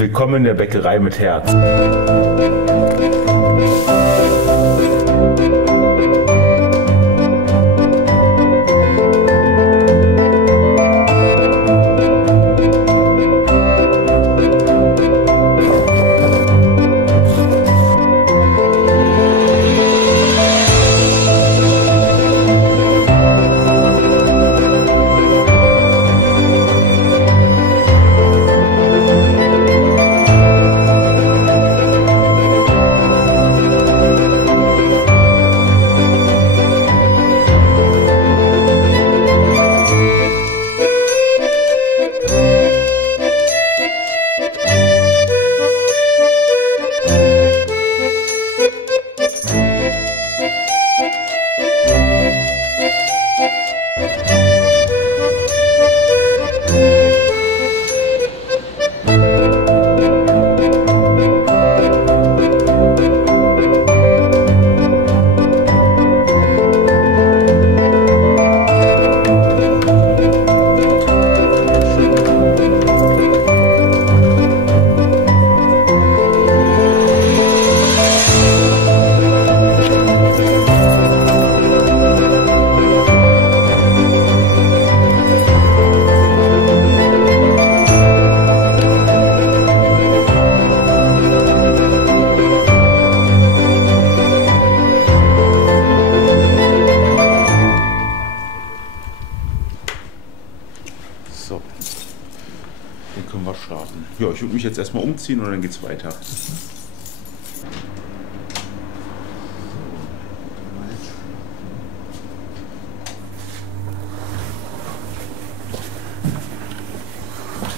Willkommen in der Bäckerei mit Herz. So, dann können wir starten. Ja, ich würde mich jetzt erstmal umziehen und dann geht's weiter.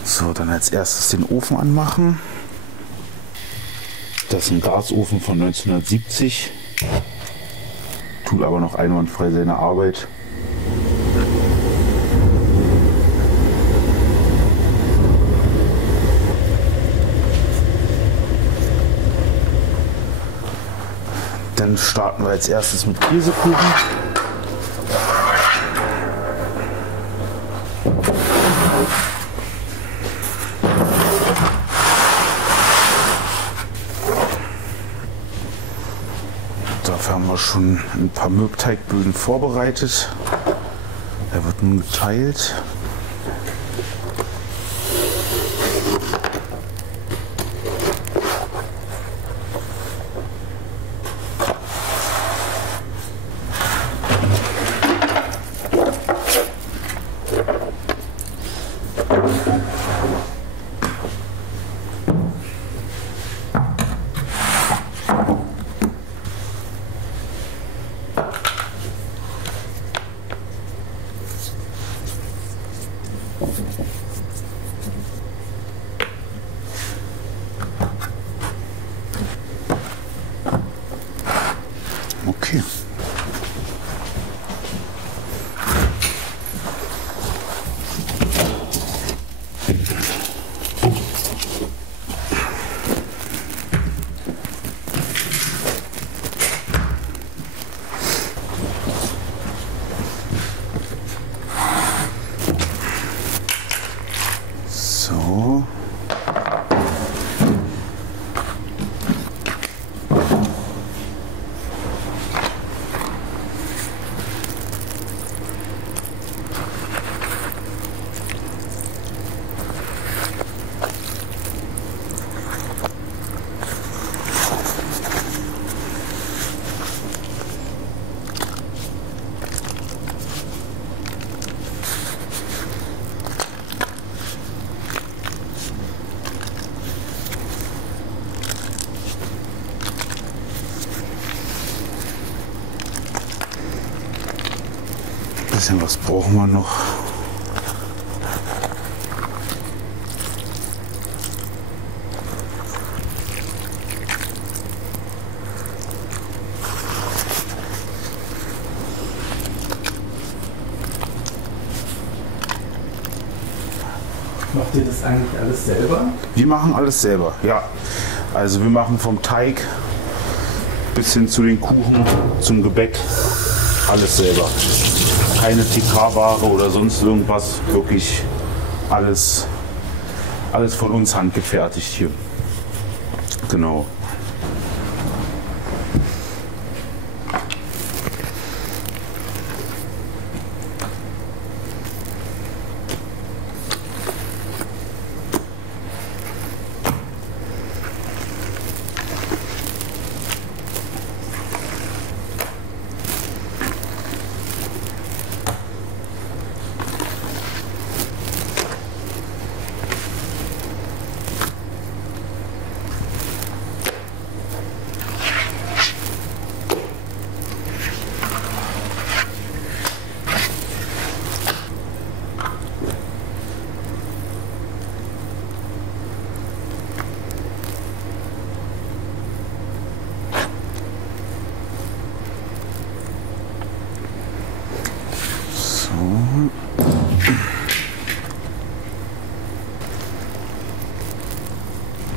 So, dann als erstes den Ofen anmachen. Das ist ein Gasofen von 1970. Tut aber noch einwandfrei seine Arbeit. Dann starten wir als erstes mit Käsekuchen. Dafür haben wir schon ein paar Mürbteigböden vorbereitet. Er wird nun geteilt. Okay. So. Bisschen was brauchen wir noch. Macht ihr das eigentlich alles selber? Wir machen alles selber, ja. Also wir machen vom Teig bis hin zu den Kuchen, zum Gebäck, alles selber. Keine TK-Ware oder sonst irgendwas, wirklich alles Alles von uns handgefertigt hier. Genau.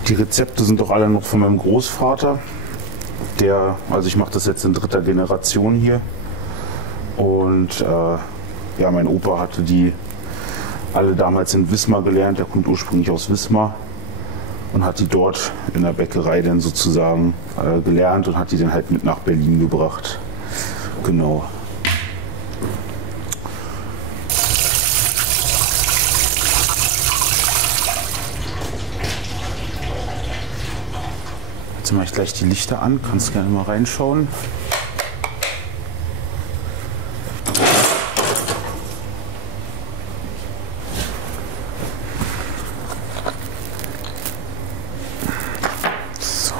Die Rezepte sind doch alle noch von meinem Großvater. Also ich mache das jetzt in 3. Generation hier. Und ja, mein Opa hatte die alle damals in Wismar gelernt. Der kommt ursprünglich aus Wismar und hat die dort in der Bäckerei dann sozusagen gelernt und hat die dann halt mit nach Berlin gebracht. Genau. Jetzt mache ich gleich die Lichter an, kannst gerne mal reinschauen. So.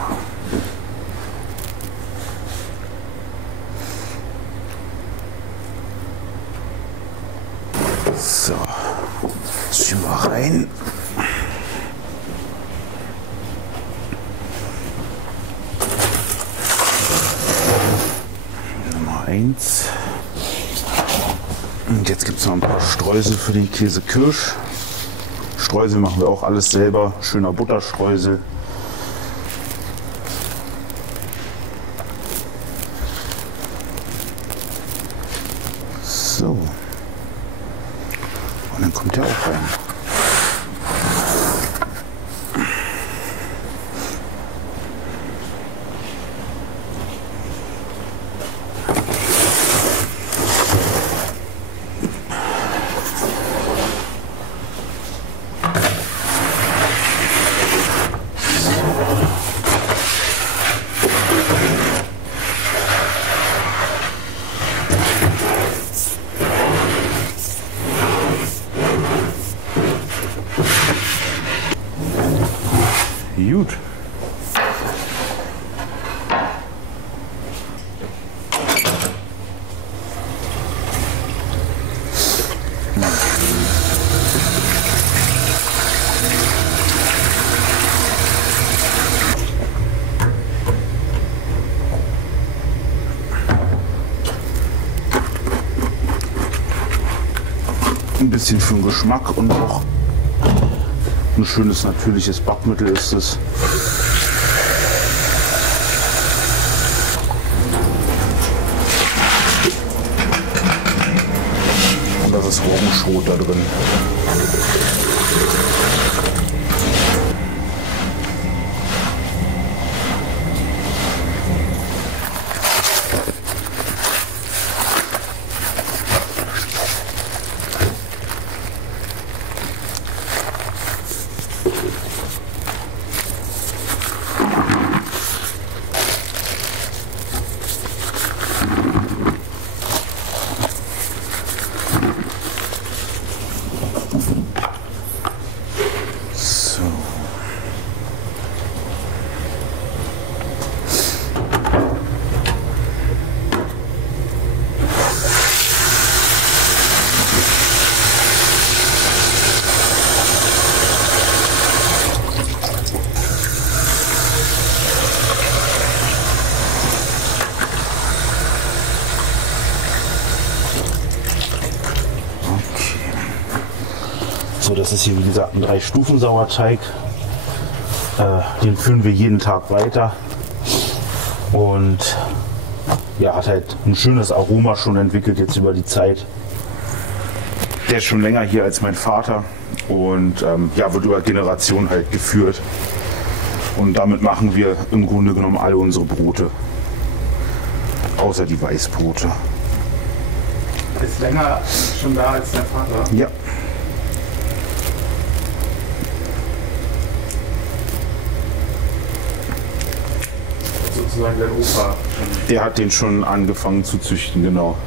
So. Jetzt schieben wir rein. Und jetzt gibt es noch ein paar Streusel für den Käse Kirsch. Streusel machen wir auch alles selber. Schöner Butterstreusel. So. Und dann kommt der auch rein. Gut. Ein bisschen für den Geschmack und auch ein schönes natürliches Backmittel ist es. Und das ist Roggenschrot da drin. So, das ist hier wie gesagt ein 3-Stufen-Sauerteig. Den füllen wir jeden Tag weiter. Und ja, hat halt ein schönes Aroma schon entwickelt jetzt über die Zeit. Der ist schon länger hier als mein Vater und ja, wird über Generationen halt geführt. Und damit machen wir im Grunde genommen alle unsere Brote. Außer die Weißbrote. Ist länger schon da als dein Vater? Ja. Sozusagen dein Opa. Der hat den schon angefangen zu züchten, genau.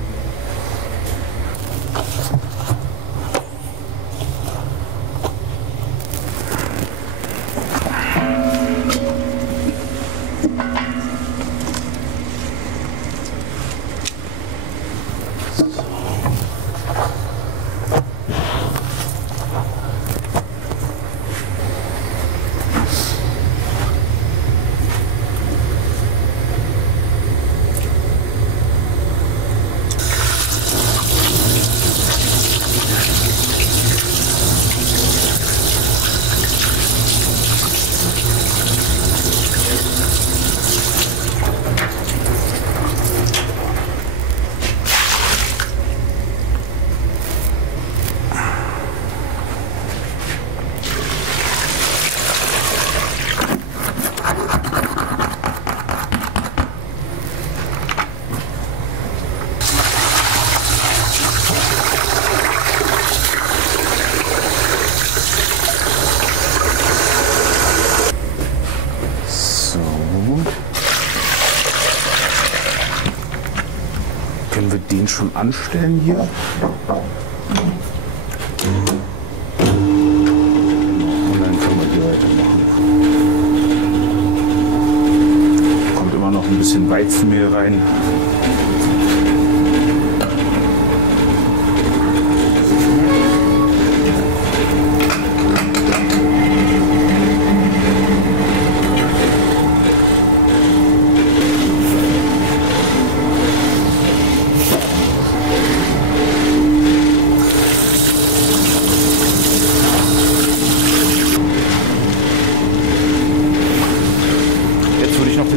Können wir den schon anstellen hier? Und dann können wir hier weitermachen. Kommt immer noch ein bisschen Weizenmehl rein.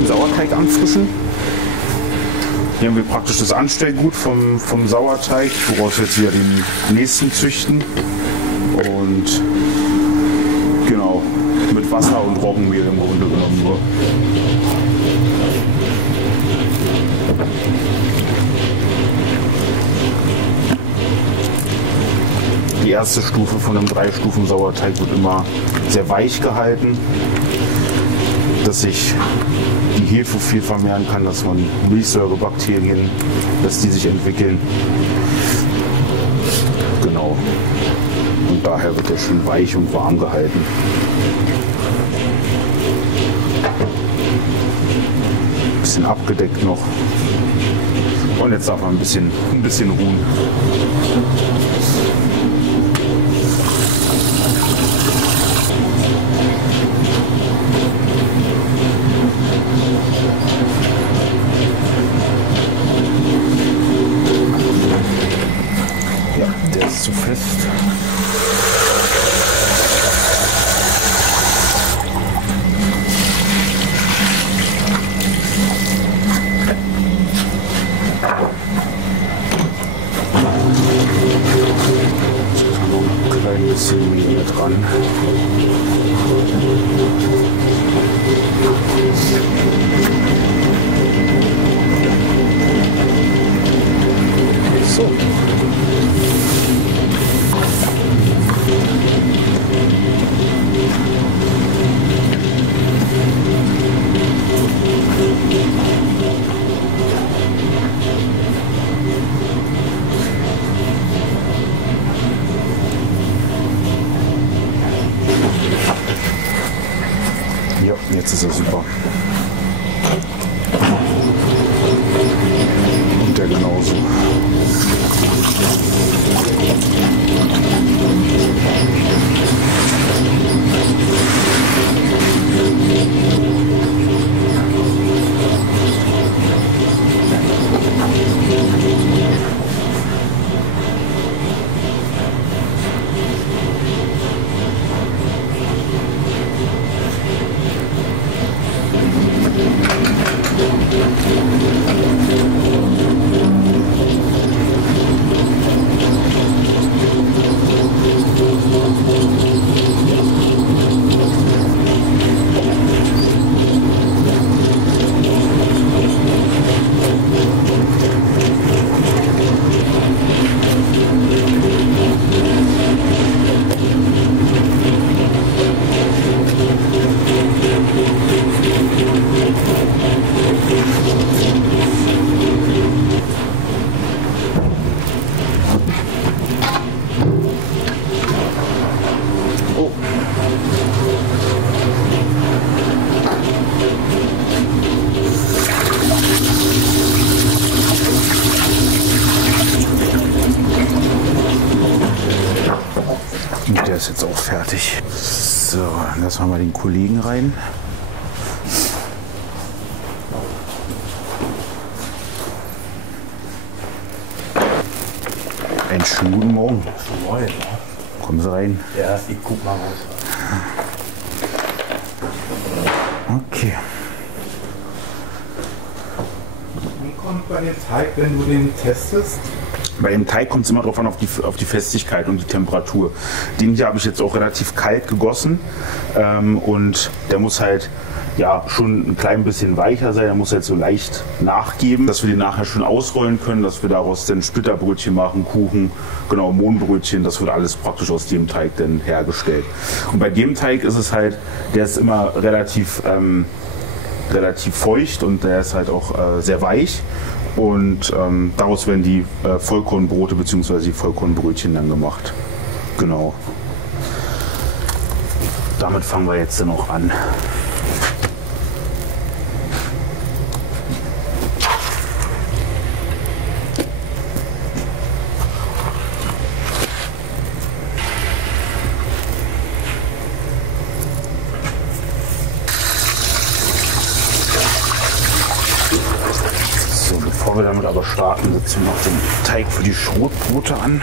Sauerteig anfrischen. Hier haben wir praktisch das Anstellgut vom Sauerteig, woraus wir jetzt wieder den nächsten züchten. Und genau, mit Wasser und Roggenmehl im Grunde genommen nur. Die erste Stufe von einem 3-Stufen-Sauerteig wird immer sehr weich gehalten, dass sich die Hefe viel vermehren kann, dass man Milchsäurebakterien, dass die sich entwickeln. Genau. Und daher wird er schön weich und warm gehalten. Ein bisschen abgedeckt noch. Und jetzt darf man ein bisschen ruhen. Der ist zu fest. Noch ein klein bisschen Mehl dran. So. Ja, jetzt ist er super. Und der genauso. Oh. Und der ist jetzt auch fertig. So, dann lassen wir mal den Kollegen rein. Einen schönen guten Morgen. Moin. Kommen Sie rein. Ja, ich guck mal raus. Okay. Wie kommt bei dem Teig, wenn du den testest? Bei dem Teig kommt es immer darauf an, auf die Festigkeit und die Temperatur. Den hier habe ich jetzt auch relativ kalt gegossen und der muss halt ja schon ein klein bisschen weicher sein. Der muss halt so leicht nachgeben, dass wir den nachher schon ausrollen können, dass wir daraus dann Splitterbrötchen machen, Kuchen, genau, Mohnbrötchen. Das wird alles praktisch aus dem Teig dann hergestellt. Und bei dem Teig ist es halt, der ist immer relativ feucht und der ist halt auch sehr weich. Und daraus werden die Vollkornbrote bzw. die Vollkornbrötchen dann gemacht. Genau. Damit fangen wir jetzt dann auch an. Bevor wir damit aber starten, setzen wir noch den Teig für die Schrotbrote an.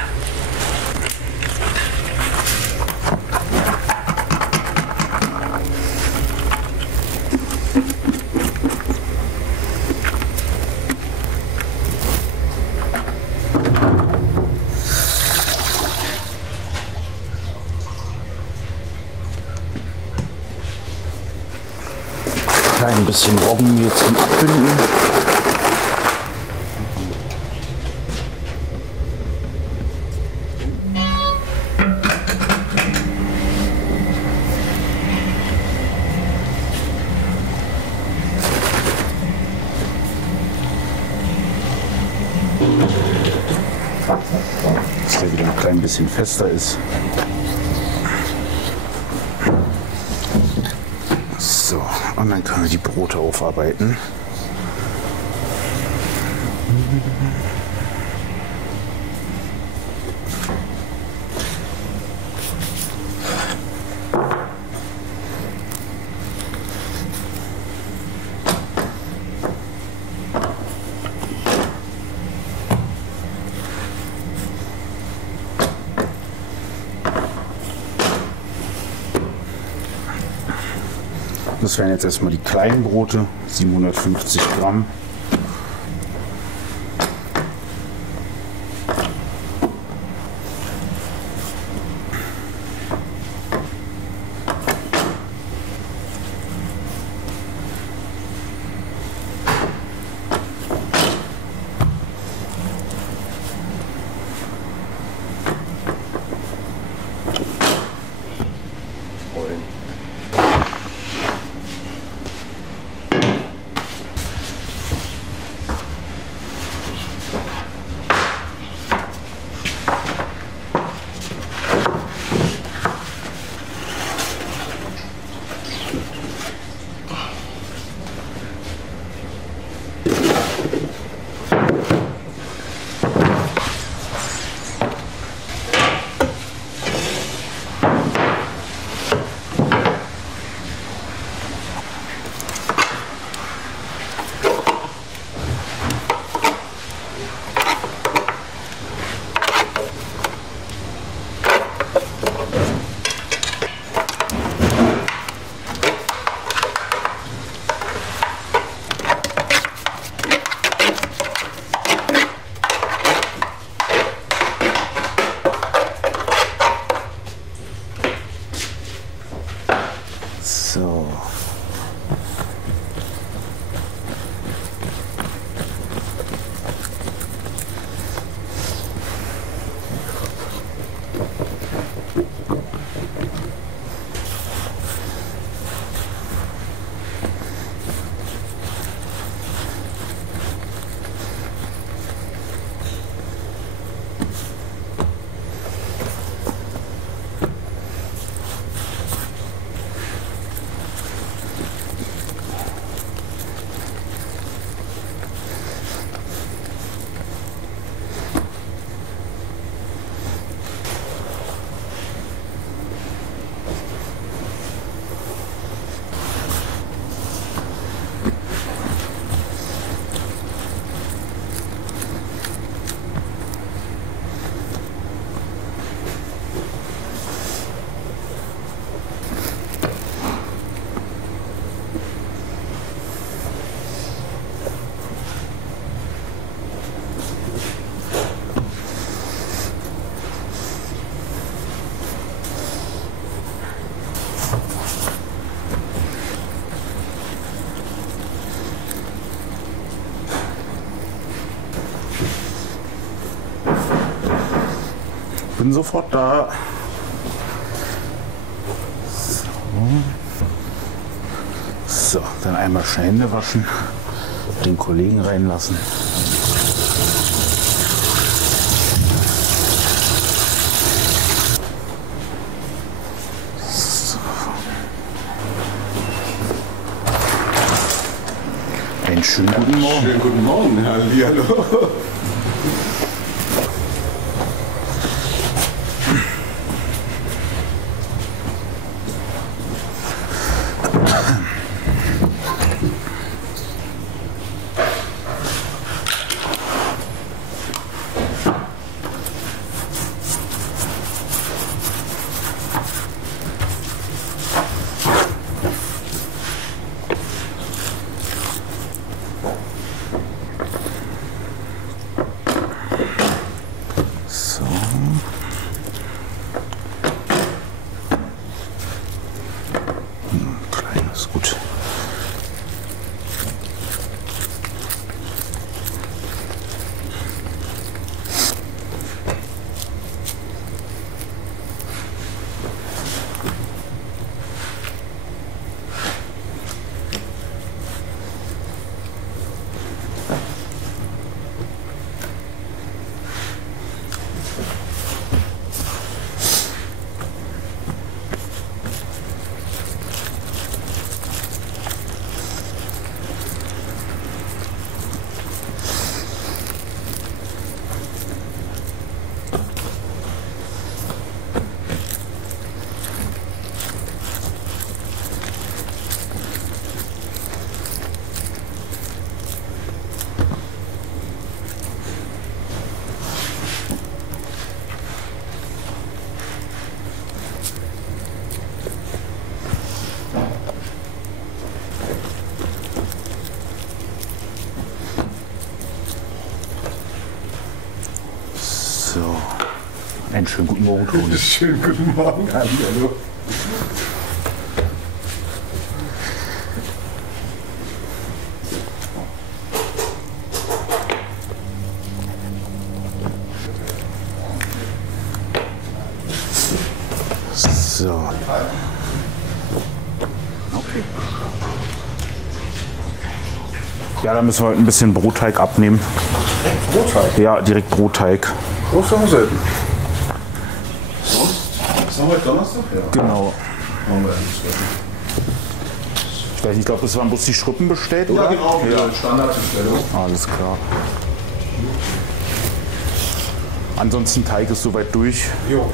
Ein bisschen Roggenmehl zum Abbinden. Dass der wieder ein klein bisschen fester ist. So, und dann können wir die Brote aufarbeiten. Das wären jetzt erstmal die kleinen Brote, 750 Gramm. So. bin sofort da. So, dann einmal schnell Hände waschen, den Kollegen reinlassen. So. Einen schönen guten Morgen. Schönen guten Morgen, hallihallo. So. Klein ist gut. So. Einen schönen guten Morgen, Toni. Schönen guten Morgen, hallihallo. So. Okay. Ja, da müssen wir heute ein bisschen Brotteig abnehmen. Brotteig. Ja, direkt Brotteig. Groß haben wir selten. Was haben wir heute Donnerstag? Ja. Genau. Haben wir nicht selten. Ich weiß nicht, ich glaube, das waren bloß die Schrippen bestellt, oder? Ja, genau. Ja. Standardbestellung. Alles klar. Ansonsten Teig ist soweit durch. Jo.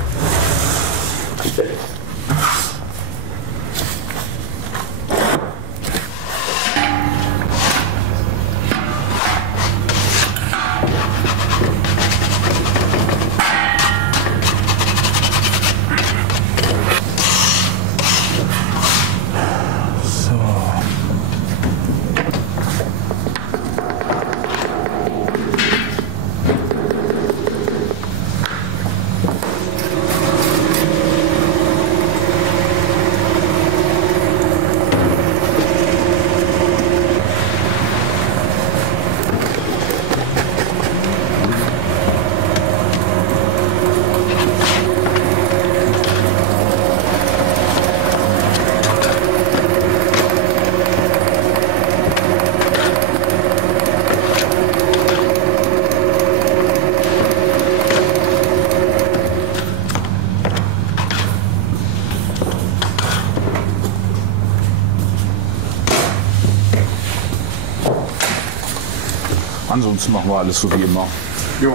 Ansonsten machen wir alles so wie immer. Jo.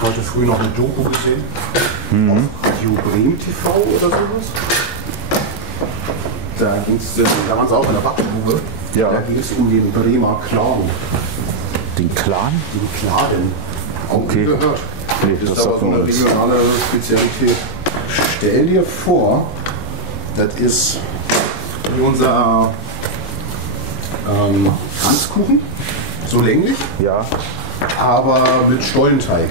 Heute früh noch eine Doku gesehen. Auf Radio Bremen TV oder sowas. Da waren sie auch in der Backstube. Ja. Da ging es um den Bremer Clan. Den Clan? Den Clan. Okay. Gehört. Nee, Das das ist aber sagt so mir eine nichts. regionale Spezialität. Stell dir vor, das ist wie unser Kranzkuchen, so länglich, Ja. aber mit Stollenteig,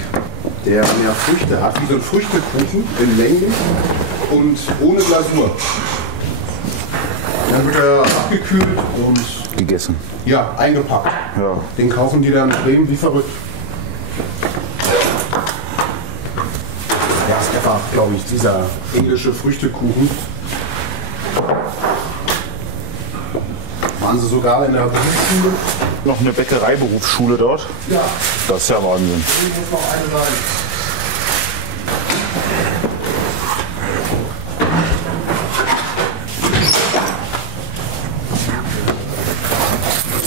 der mehr Früchte hat, wie so ein Früchtekuchen in länglich und ohne Glasur. Ja, Dann wird er abgekühlt und Gegessen. ja, eingepackt. Ja. Den kaufen die dann in Bremen wie verrückt. Ja, ist einfach, glaube ich, dieser englische Früchtekuchen. Waren Sie sogar in der Berufsschule? Noch eine Bäckereiberufsschule dort? Ja. Das ist ja Wahnsinn. Hier muss noch eine sein.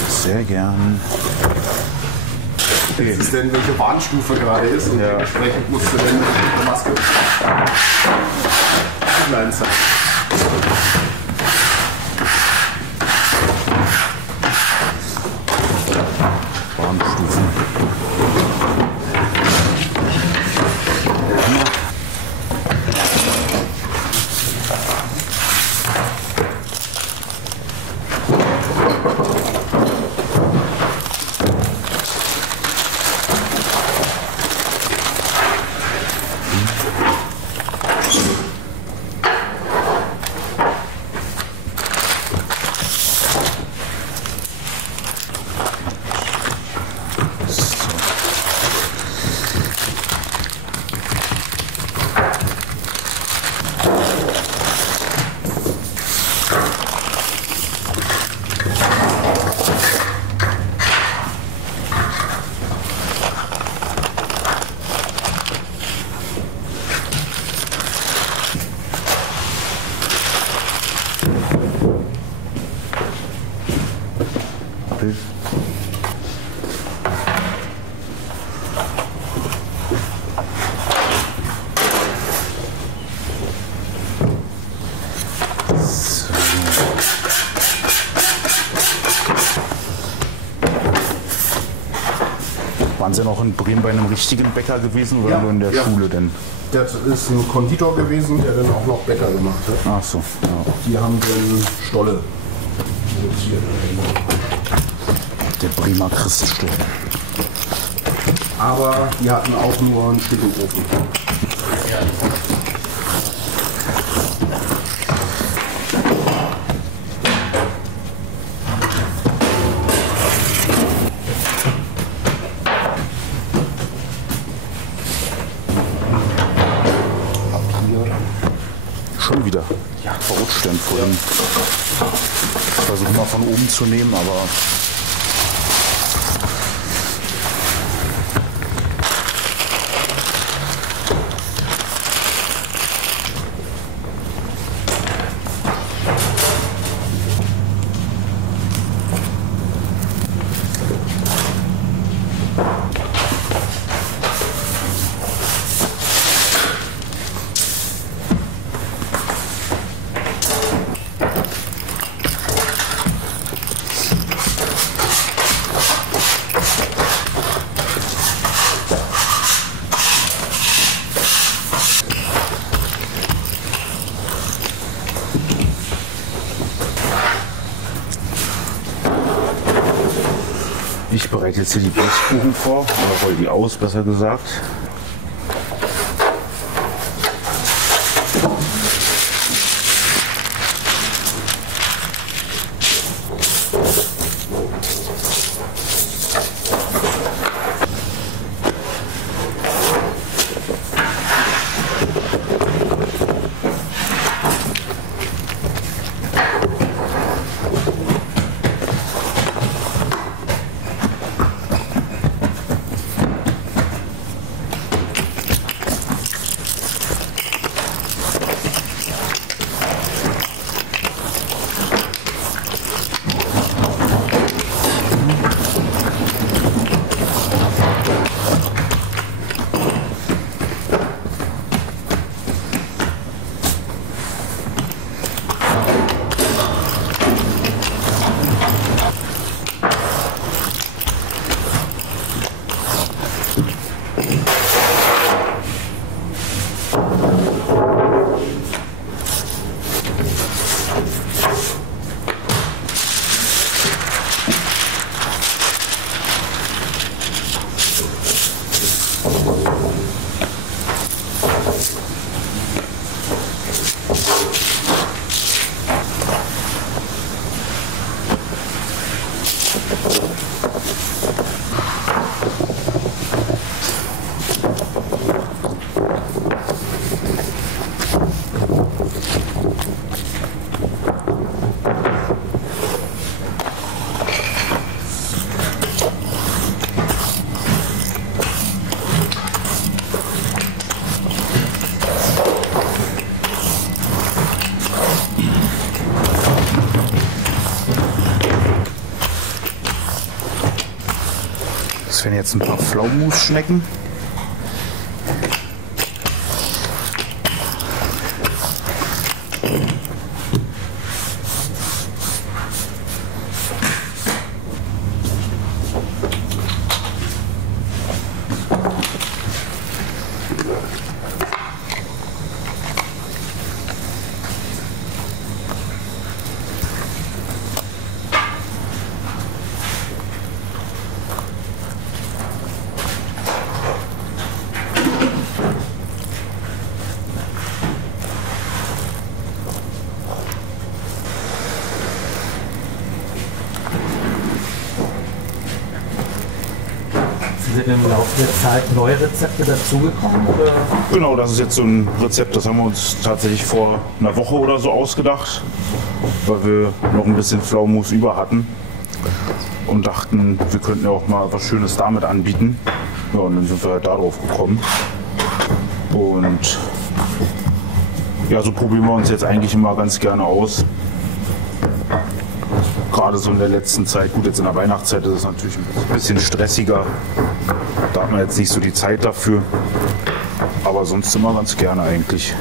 Sehr gern. Ist es denn, welche Warnstufe gerade ist und Ja. dementsprechend musst du dann mit der Maske klein sein. Warnstufen. Waren Sie noch in Bremen bei einem richtigen Bäcker gewesen oder Ja, nur in der ja. Schule denn? Das ist ein Konditor gewesen, der dann auch noch Bäcker gemacht hat. Ach so, ja. Die haben dann Stolle produziert. Der Bremer Christstuhl. Aber die hatten auch nur einen Stückelofen. Schon wieder. Ja, verrutscht denn vorhin. Ich versuche mal von oben zu nehmen, aber ich bereite jetzt hier die Blechkuchen vor, oder roll die aus, besser gesagt. Das wären jetzt ein paar Pflaumenmus-Schnecken. Sind denn im Laufe der Zeit neue Rezepte dazugekommen? Oder? Genau, das ist jetzt so ein Rezept, das haben wir uns tatsächlich vor einer Woche oder so ausgedacht, weil wir noch ein bisschen Pflaumenmus über hatten und dachten, wir könnten ja auch mal was Schönes damit anbieten. Ja, und dann sind wir halt darauf gekommen. Und ja, so probieren wir uns jetzt eigentlich immer ganz gerne aus. Gerade so in der letzten Zeit, gut, jetzt in der Weihnachtszeit ist es natürlich ein bisschen stressiger. Da hat man jetzt nicht so die Zeit dafür. Aber sonst immer ganz gerne eigentlich.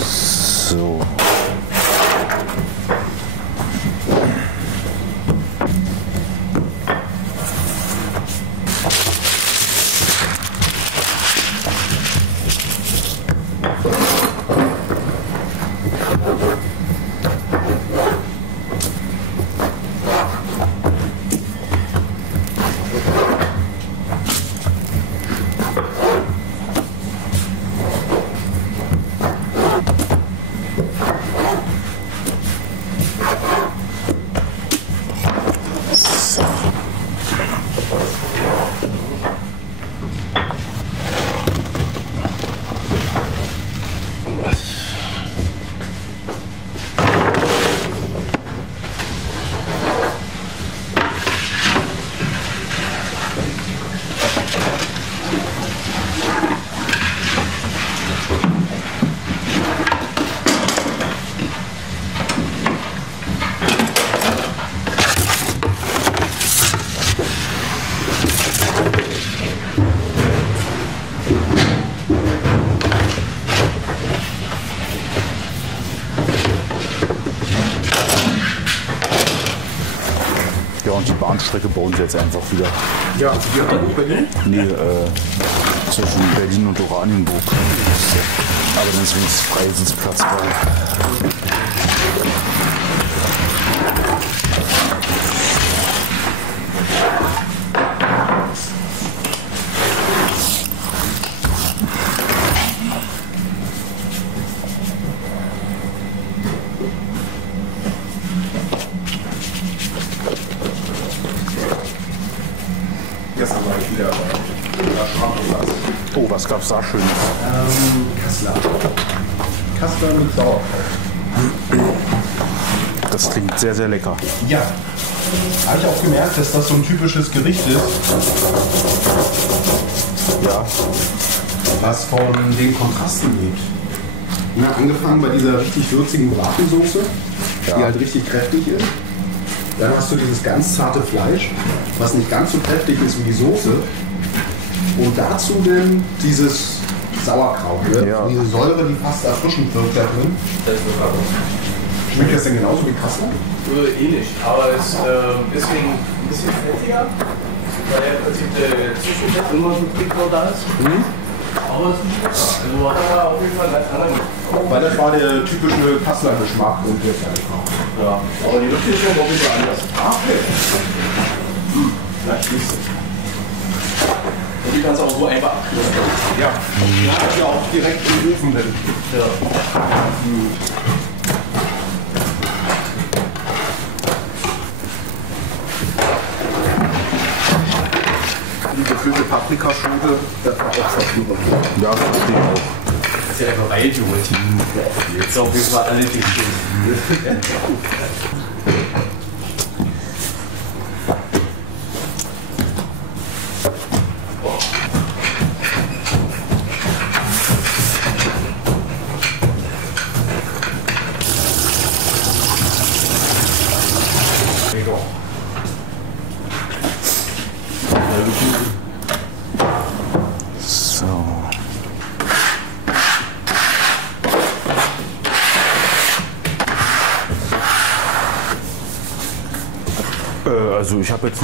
So. Ja, und die Bahnstrecke bauen sie jetzt einfach wieder. Ja, hier in Berlin. Nee, zwischen Berlin und Oranienburg. Aber dann ist wenigstens Freisitzplatz bei. Gestern war ich wieder bei Strandplatz. Oh, was gab's da Schönes? Kassler. Kassler mit Sauerkraut. Das klingt sehr, sehr lecker. Ja. Habe ich auch gemerkt, dass das so ein typisches Gericht ist, Ja, was von den Kontrasten lebt. Na, angefangen bei dieser richtig würzigen Bratensoße, die halt richtig kräftig ist. Dann hast du dieses ganz zarte Fleisch, was nicht ganz so kräftig ist wie die Soße. Und dazu dann dieses Sauerkraut, ne? Ja. Diese Säure, die fast erfrischend wirkt da drin. Schmeckt das denn genauso wie Kassler? Ähnlich, aber es ist deswegen ein bisschen fettiger, weil ja im Prinzip der Zwischenfett immer so dick noch da ist. Aber es ist nicht lecker. Also hat er auf jeden Fall einen ganz anderen Geschmack. Weil das war der typische Kassler-Geschmack und der Fertigkraut. Ja, aber die Lüfte ist noch ein bisschen anders. Ah, okay. Vielleicht nicht. Und die kannst du auch so einfach abknüpfen. Ja. Ja, hat ja auch direkt im Ofen drin. Ja. Die gefüllte Paprikaschote, das war auch verführend. ja, das verstehe ich auch. Das ist ja einfach reingeholt. Jetzt auf jeden Fall alle die Also ich habe jetzt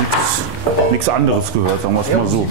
nichts anderes gehört, sagen wir es mal so.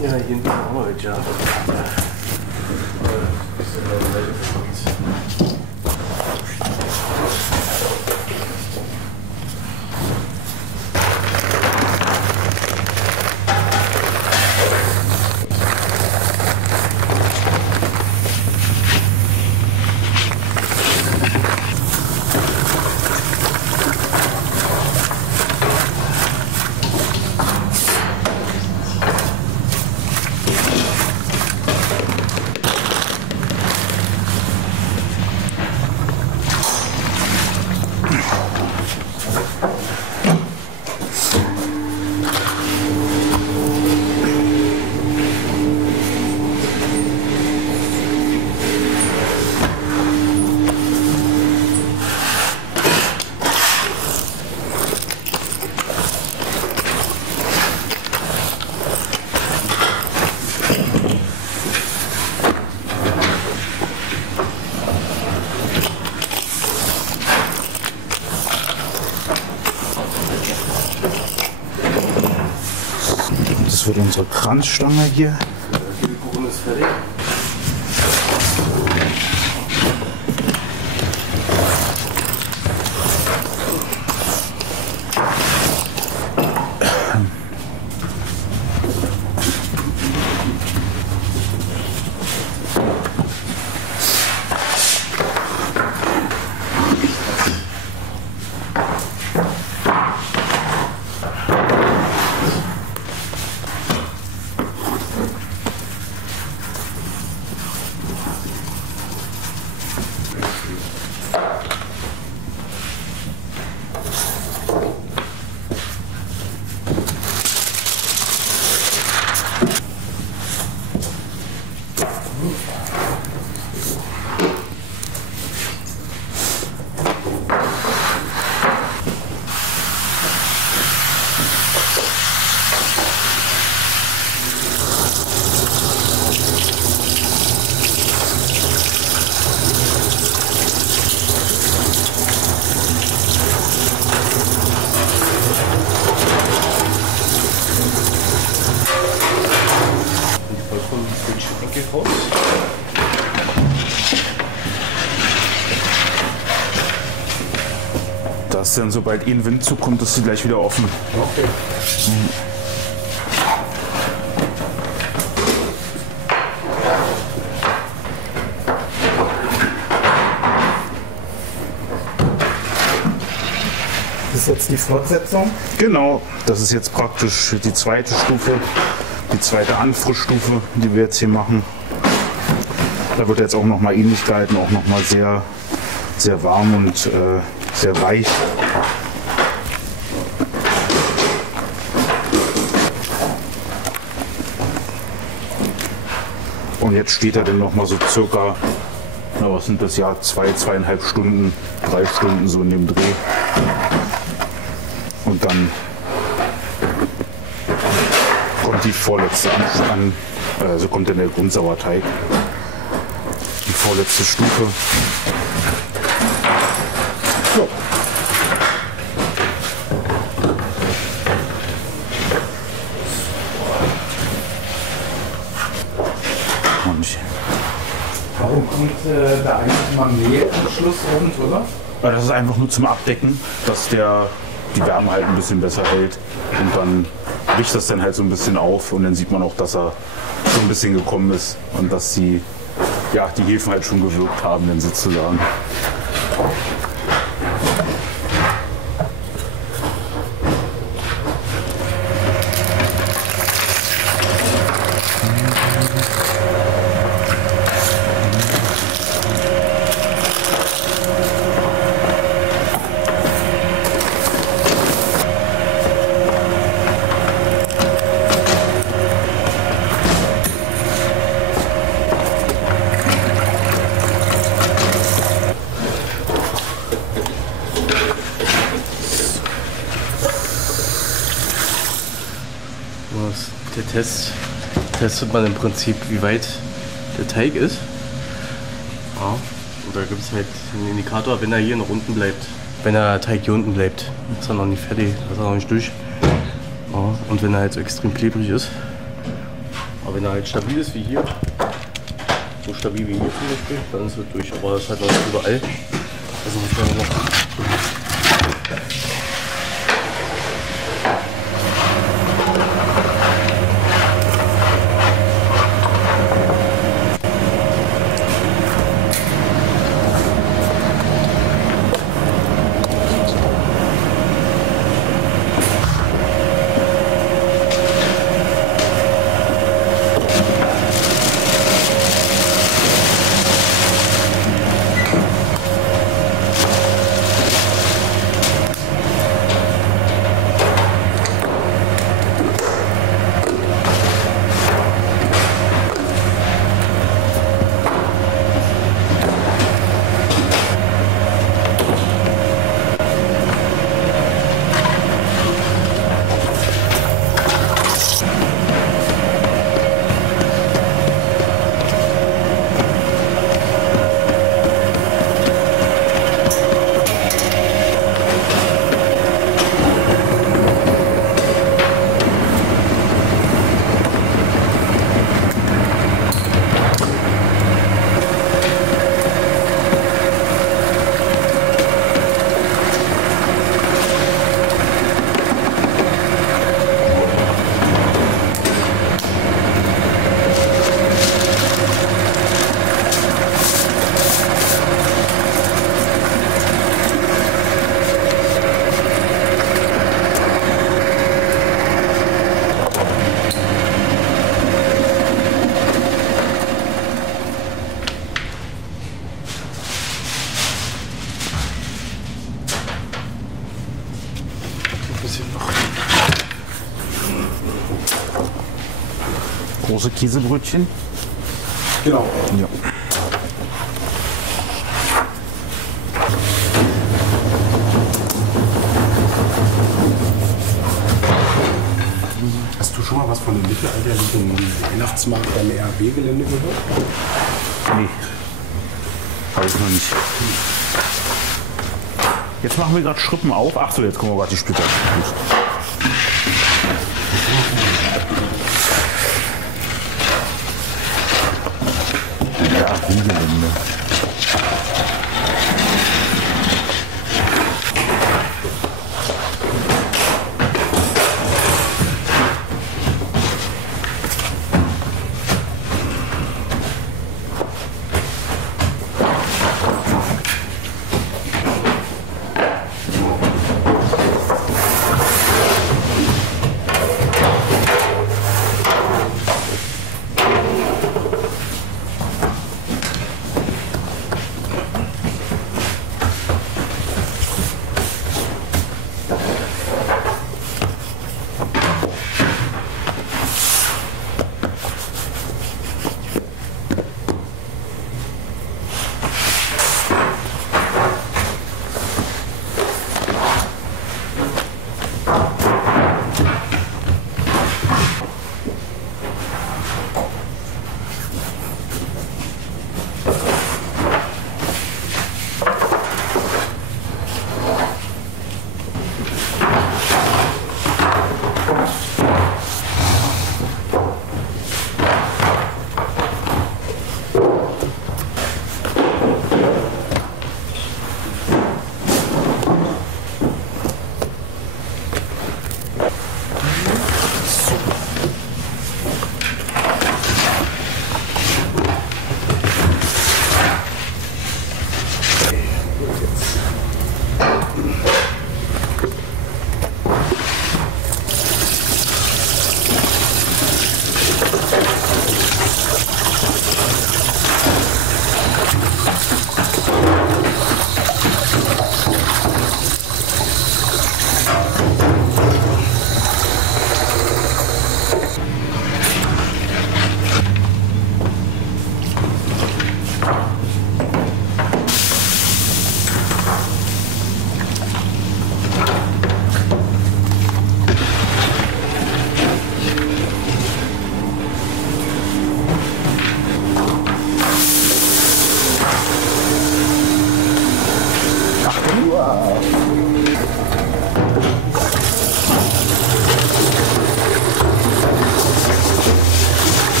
Ja, hier ein bisschen Arbeit, ja. Das wird unsere Kranzstange hier. Die Kuchen ist fertig. dass dann sobald ein Windzug kommt, ist sie gleich wieder offen. Okay. Das ist jetzt die Fortsetzung. Genau, das ist jetzt praktisch die zweite Stufe, die zweite Anfrischstufe, die wir jetzt hier machen. Da wird jetzt auch nochmal ähnlich gehalten, auch nochmal sehr, sehr warm und sehr weich. Und jetzt steht er dann nochmal so circa, na, was sind das, ja, 2,5 Stunden, 3 Stunden so in dem Dreh. Und dann kommt die vorletzte an, also kommt dann der Grundsauerteig. Die vorletzte Stufe. So. Warum kommt da eigentlich mal Mehl am Schluss oben drüber? Das ist einfach nur zum Abdecken, dass die Wärme halt ein bisschen besser hält. Und dann bricht das dann halt so ein bisschen auf und dann sieht man auch, dass er so ein bisschen gekommen ist und dass die Hefen halt schon gewirkt haben, dann sozusagen. Der Test testet man im Prinzip, wie weit der Teig ist. Ja. Und da gibt es halt einen Indikator, wenn er hier noch unten bleibt. Wenn der Teig hier unten bleibt, ist er noch nicht fertig, ist er noch nicht durch. Ja. Und wenn er halt so extrem klebrig ist. Aber wenn er halt stabil ist wie hier, so stabil wie hier zum Beispiel, dann ist er durch. Aber das ist halt noch nicht überall. Also muss man noch. Große Käsebrötchen. Genau. Ja. Hast du schon mal was von dem mittelalterlichen Weihnachtsmarkt beim RB-Gelände gehört? Nee. Habe ich noch nicht. Jetzt machen wir gerade Schrippen auf. Ach so, jetzt kommen wir gerade die Splitter. Gut. Ja, Gelände.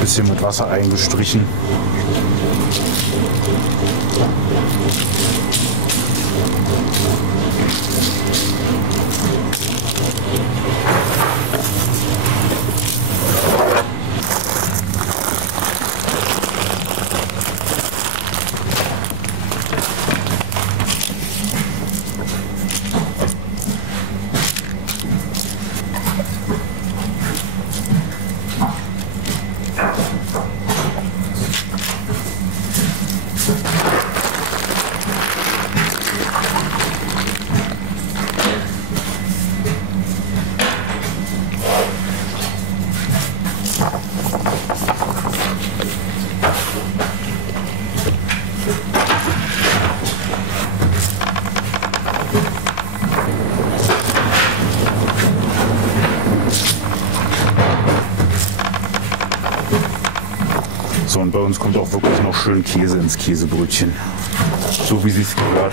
Bisschen mit Wasser eingestrichen. So, und bei uns kommt auch wirklich noch schön Käse ins Käsebrötchen. So wie sie es gehört.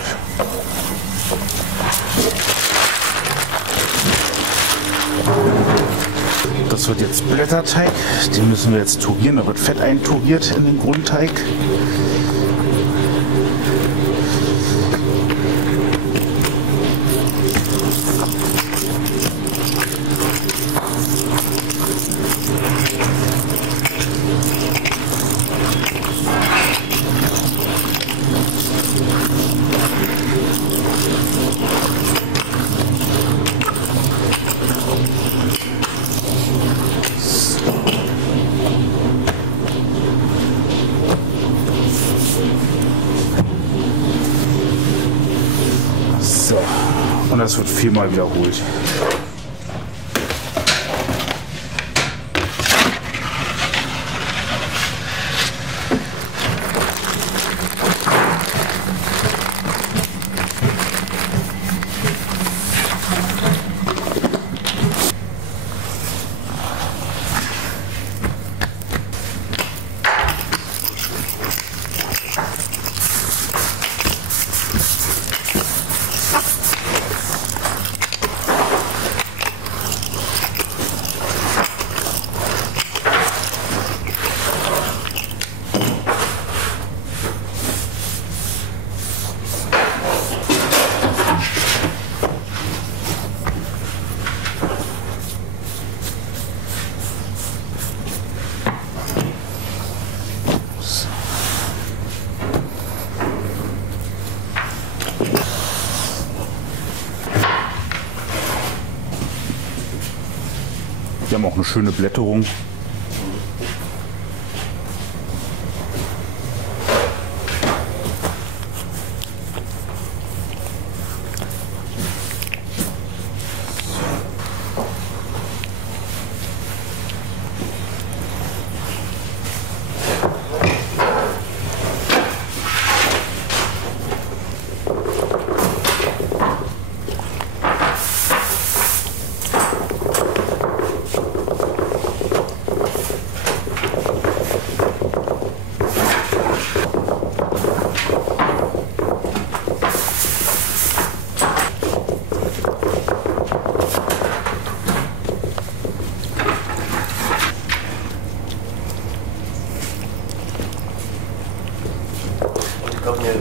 Das wird jetzt Blätterteig. Den müssen wir jetzt turieren. Da wird Fett einturiert in den Grundteig. So, und das wird viermal wiederholt. Wir haben auch eine schöne Blätterung.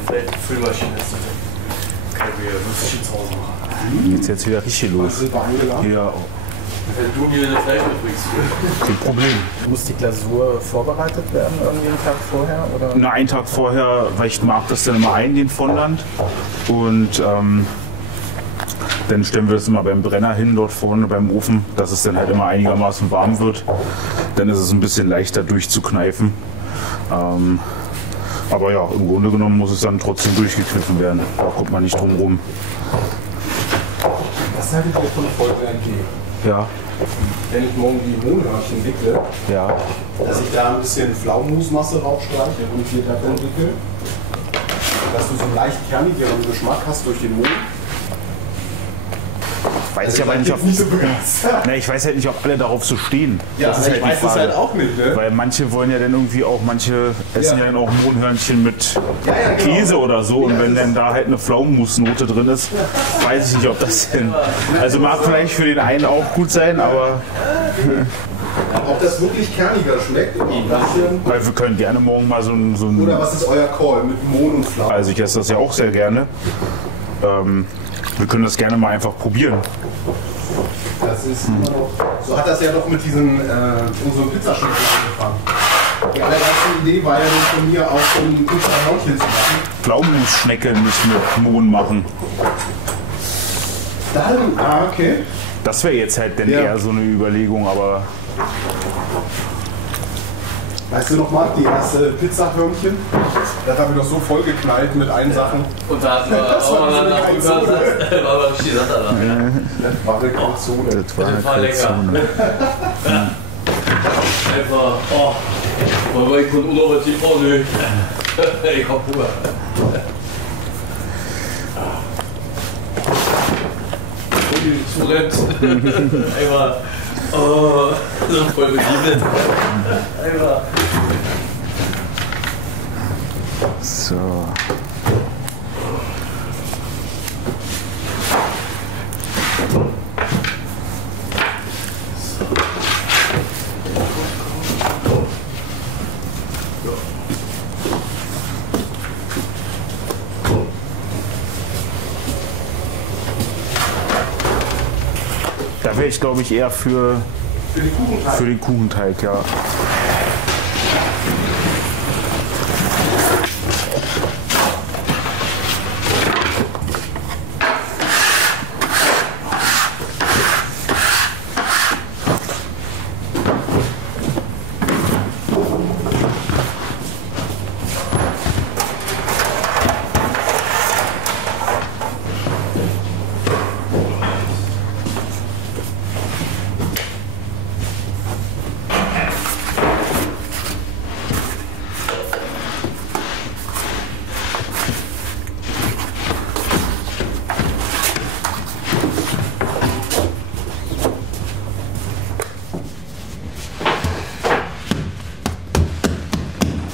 Vielleicht eine Füllmaschine ist. Kann ich mir Würstchen zu Hause machen. Jetzt wieder richtig los. Hier, Wenn du mir das Fleisch mitbringst. kein Problem. Muss die Glasur vorbereitet werden irgendwie einen Tag vorher? Oder? Na, einen Tag vorher, weil ich mag das dann immer ein, den Fondant. Und dann stellen wir das immer beim Brenner hin, dort vorne beim Ofen, dass es dann halt immer einigermaßen warm wird. Dann ist es ein bisschen leichter durchzukneifen. Aber ja, im Grunde genommen muss es dann trotzdem durchgekniffen werden. Da kommt man nicht drum rum. Was haltet ihr von Vollbrennidee? Ja, Wenn ich morgen die Mohnhörnchen wickle, ja. dass ich da ein bisschen Pflaumenmusmasse raufstreiche und hier davon wickel. dass du so einen leicht kernigeren Geschmack hast durch den Mohn. Weiß ich aber nicht, ob, nicht so begeistert. ne, ich weiß halt nicht, ob alle darauf so stehen. Ja, das ist halt ich die weiß es Frage. halt auch nicht. Ne? Weil manche wollen ja dann irgendwie auch, manche essen ja dann auch Mohnhörnchen mit Ja, genau. Käse oder so. Und wenn dann da halt eine Pflaumenmusnote drin ist, weiß ich nicht, ob das denn. Also mag vielleicht für den einen auch gut sein, aber Ob das wirklich kerniger schmeckt oder ob das hier, weil wir können gerne morgen mal so ein oder was ist euer Call mit Mohn und Pflaumen? also ich esse das ja auch sehr gerne. Wir können das gerne mal einfach probieren. Das ist immer noch, so hat das ja doch mit diesen unseren Pizzaschnitten angefangen. Die allererste Idee war ja dann von mir auch so ein Pizza-Hörnchen zu machen. Pflaumenmusschnecke nicht mit Mohn machen. Dann, okay. Das wäre jetzt halt dann Ja. eher so eine Überlegung, aber Weißt du noch mal, die erste Pizza-Hörnchen? Das habe ich doch so vollgeknallt mit allen Sachen. Und da hatten wir Das war auch mal so eine nach Kalzone. Rückwärts. War aber richtig satt da. Das war eine Kalzone. das war Das war lecker. Einfach, oh, weil ich konnte innovativ, oh nö. Ich hab Hunger. Und die Tourette. Einfach, oh, so voll bedienen. Einfach. so. Da wäre ich, glaube ich, eher für Für den Kuchenteig. Für den Kuchenteig, ja.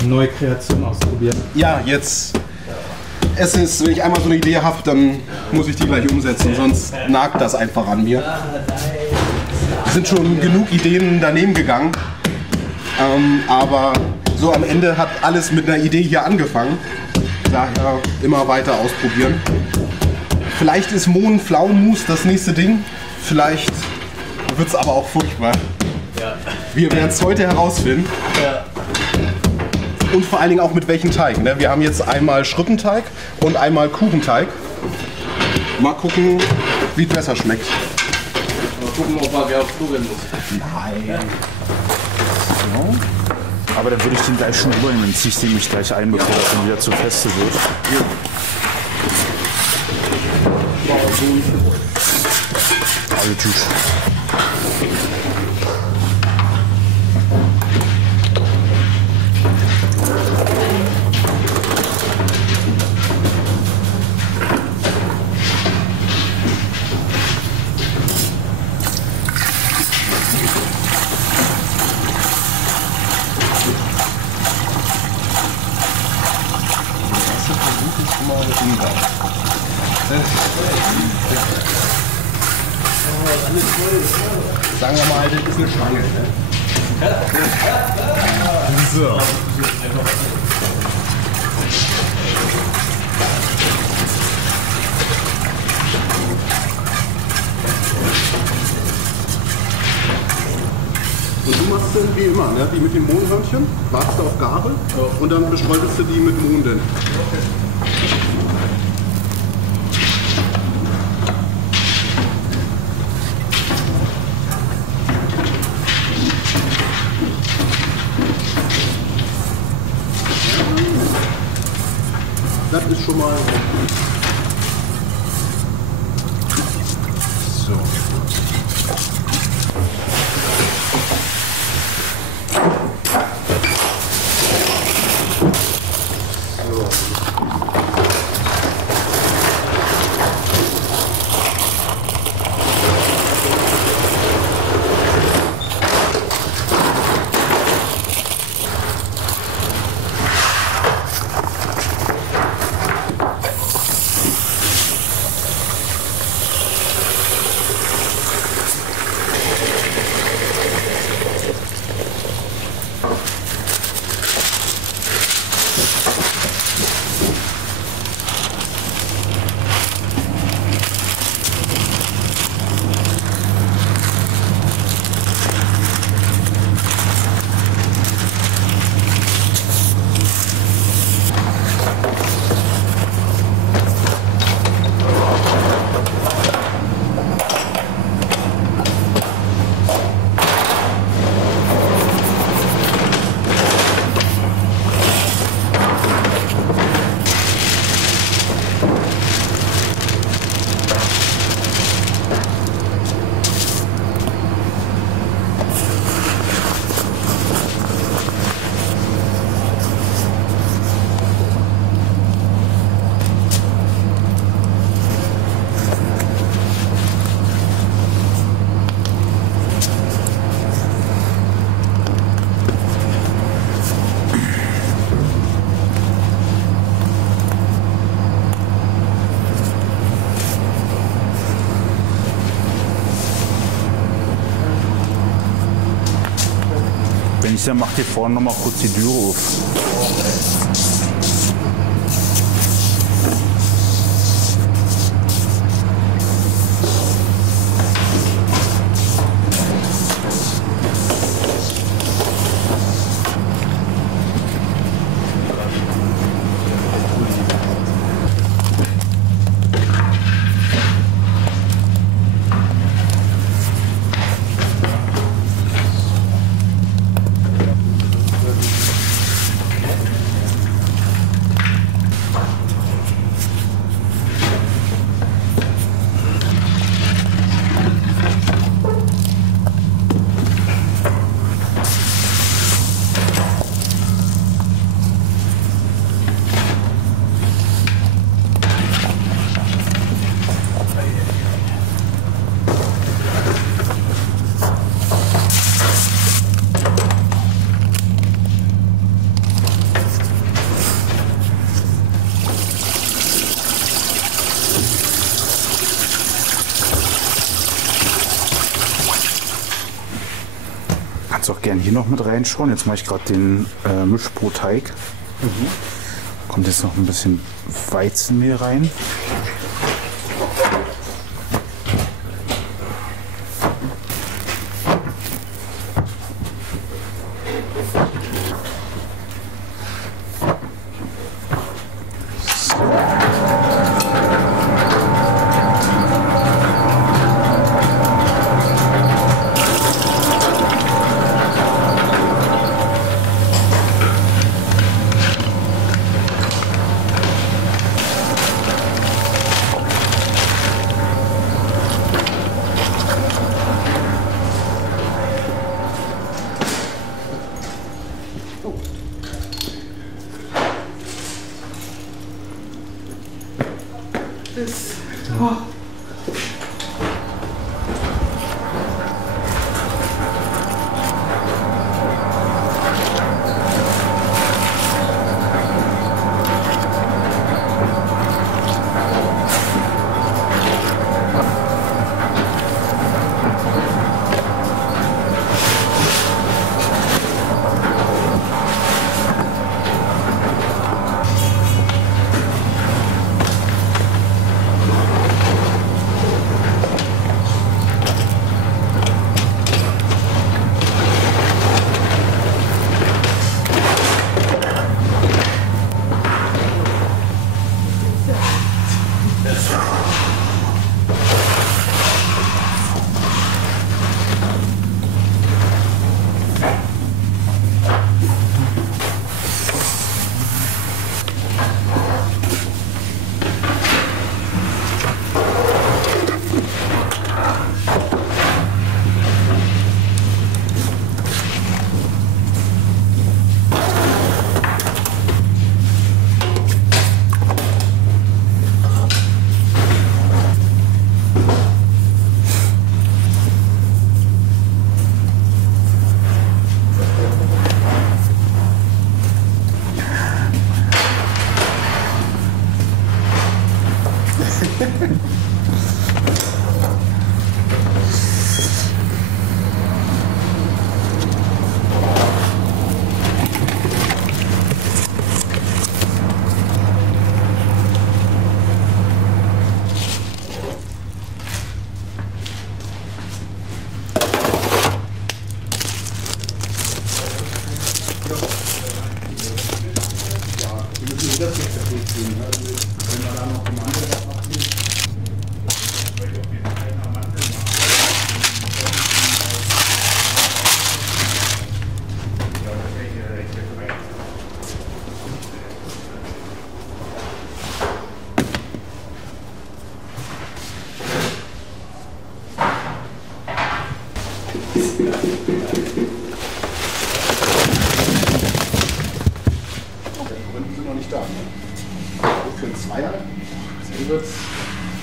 Neue Kreation ausprobieren. Ja, jetzt. Es ist, wenn ich einmal so eine Idee habe, dann muss ich die gleich umsetzen, sonst nagt das einfach an mir. Es sind schon genug Ideen daneben gegangen, aber so am Ende hat alles mit einer Idee hier angefangen. Daher immer weiter ausprobieren. Vielleicht ist Mohn-Pflaumenmus das nächste Ding, vielleicht wird es aber auch furchtbar. Ja. Wir werden es heute herausfinden. Ja. Und vor allen Dingen auch mit welchem Teig. Ne? Wir haben jetzt einmal Schruppenteig und einmal Kuchenteig. Mal gucken, wie es besser schmeckt. Mal gucken, ob wer auf Tour rennen muss. Nein. Aber dann würde ich den gleich schon rübernehmen. Dann ziehe ich den mich gleich ein, bevor das dann wieder zu feste wird. Also tschüss. Sagen wir mal, das ist eine Schlange. Ne? So. Und du machst dann wie immer, ne? Die mit dem Mohnhörnchen, wartest du auf Gare und dann bestäubst du die mit Mohn denn. Das ist schon mal. So. Christian, mach dir vorne noch mal kurz die Tür auf. Kannst auch gerne hier noch mit reinschauen. Jetzt mache ich gerade den Mischbrotteig. Kommt jetzt noch ein bisschen Weizenmehl rein.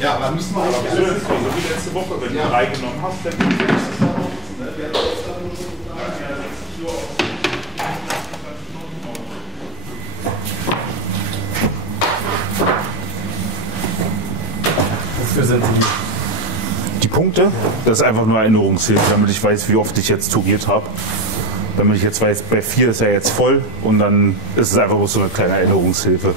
Ja, aber müssen wir eigentlich so wie letzte Woche, wenn du 3 genommen hast, dann ist es dann auch. Wofür sind die Punkte? Das ist einfach nur Erinnerungshilfe, damit ich weiß, wie oft ich jetzt tugiert habe. Wenn ich jetzt weiß, bei 4 ist er jetzt voll und dann ist es einfach bloß so eine kleine Erinnerungshilfe.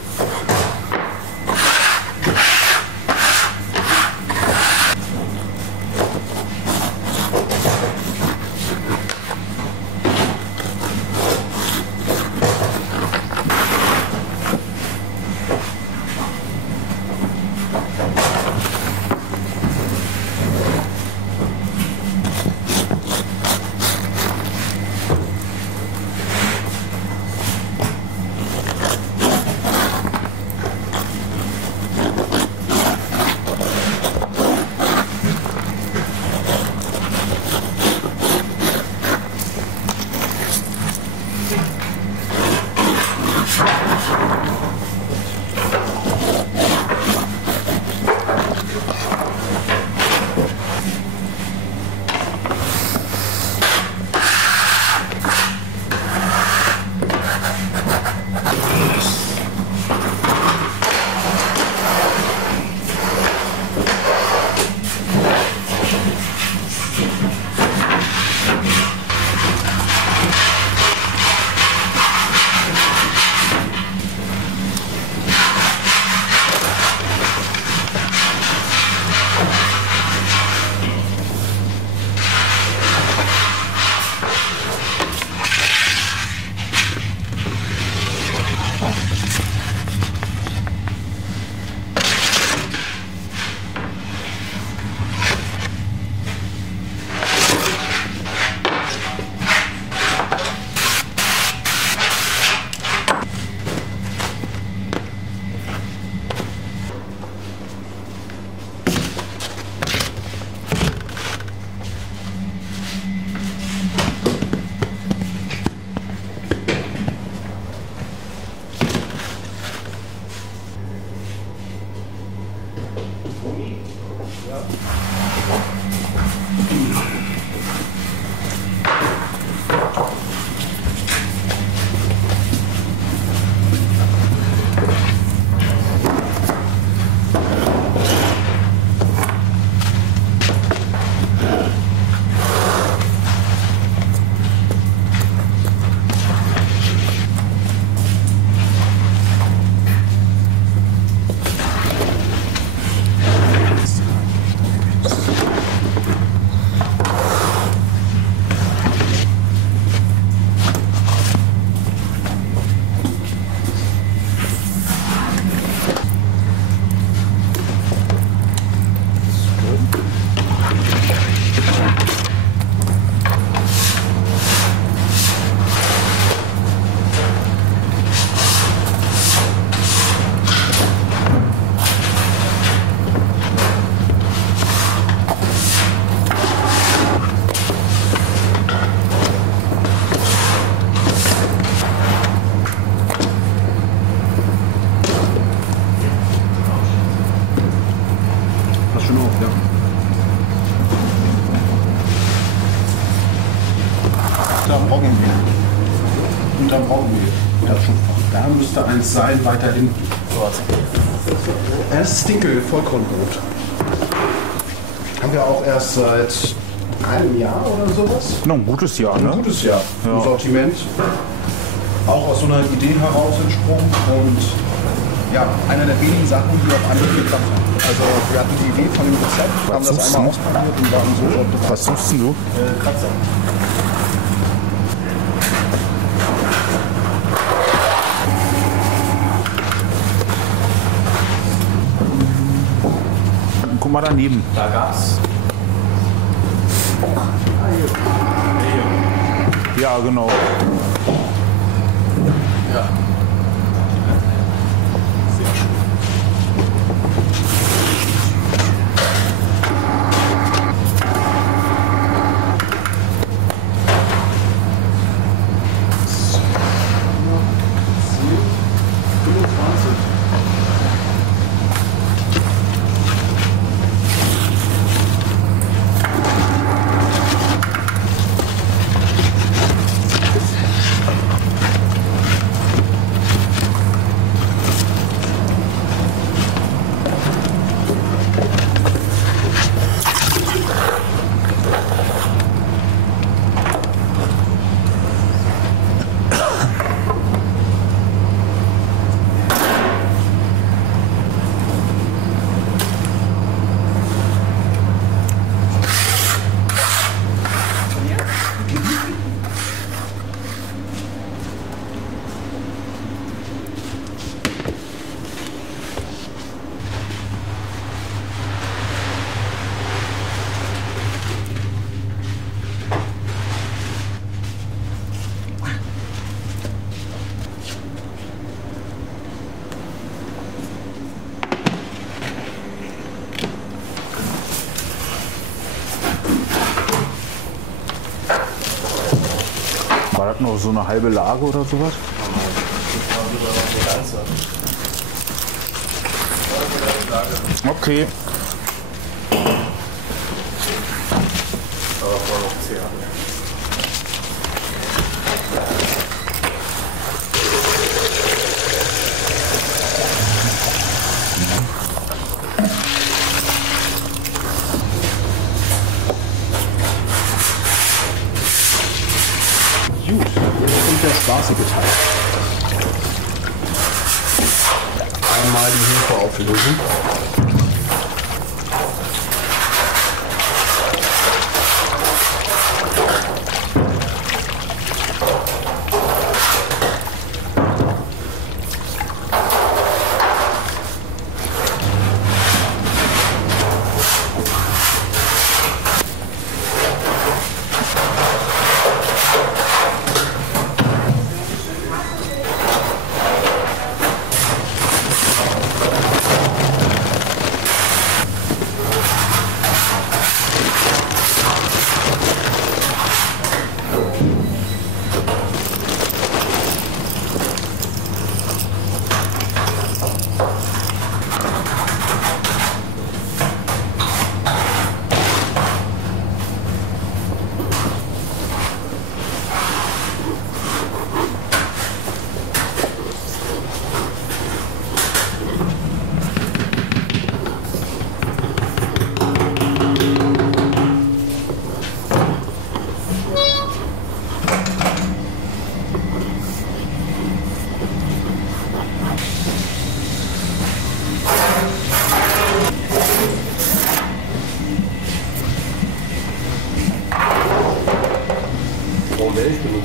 Unterm Augenmehl. Das Schubfach. Da müsste eins sein, weiter hinten. Erstes Dinkel, Vollkornbrot. Haben wir auch erst seit einem Jahr oder sowas. Noch ein gutes Jahr, ne? Ein gutes Jahr im Sortiment. Auch aus so einer Idee heraus entsprungen und ja, einer der wenigen Sachen, die auf Anhieb geklappt haben. Also wir hatten die Idee von dem Rezept, haben das einmal ausprobiert und waren so. Was suchst du? Kratzer. Guck mal daneben. Da gab's. Ja, genau. Ja. Noch so eine halbe Lage oder sowas? Okay. Gut, jetzt kommt der spaßige Teil. Einmal die Hefe auflösen.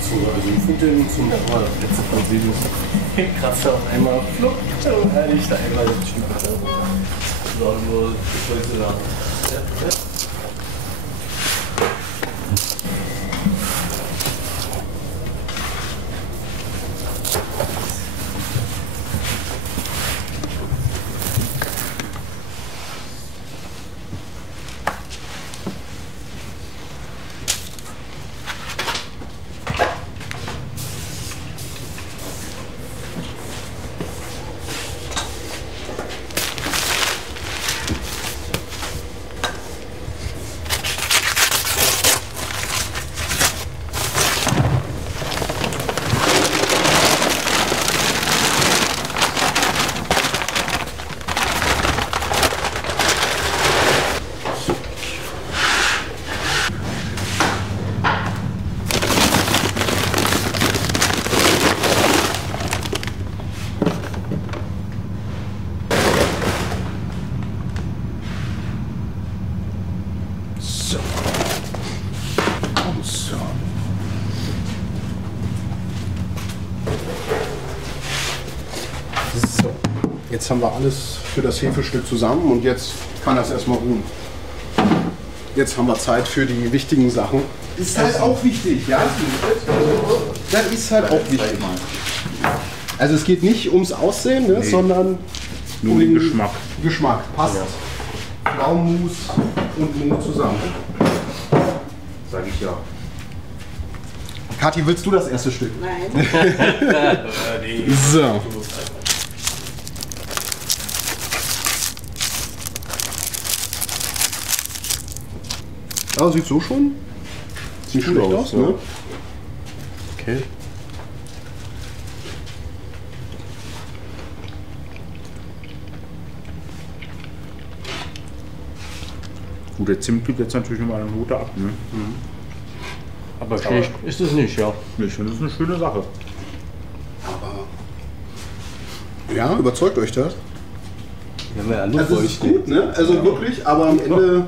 Also ich finde den zum letzte Mal sehen müssen. Kratzer auf einmal flupp und ehrlich, da einmal das Stück runter. So, nur das wollte da. Ja. Jetzt haben wir alles für das Hefestück zusammen und jetzt kann das erstmal ruhen. Jetzt haben wir Zeit für die wichtigen Sachen. Ist halt auch wichtig, ja? Das ist halt auch wichtig. Also es geht nicht ums Aussehen, ne, sondern nur um den Geschmack. Geschmack. Passt Pflaumenmus und Mut zusammen. Sag ich ja. Kathi, willst du das erste Stück? Nein. So. Ah, sieht so schon ziemlich schlecht aus, ne? Okay. Gut, der Zimt gibt jetzt natürlich nochmal eine Note ab, ne? Aber schlecht ist es nicht, ja. Ich finde, das ist eine schöne Sache. Aber ja, überzeugt euch das? Wir haben ja nur Also es ist gut, ne? Also wirklich, aber am Ende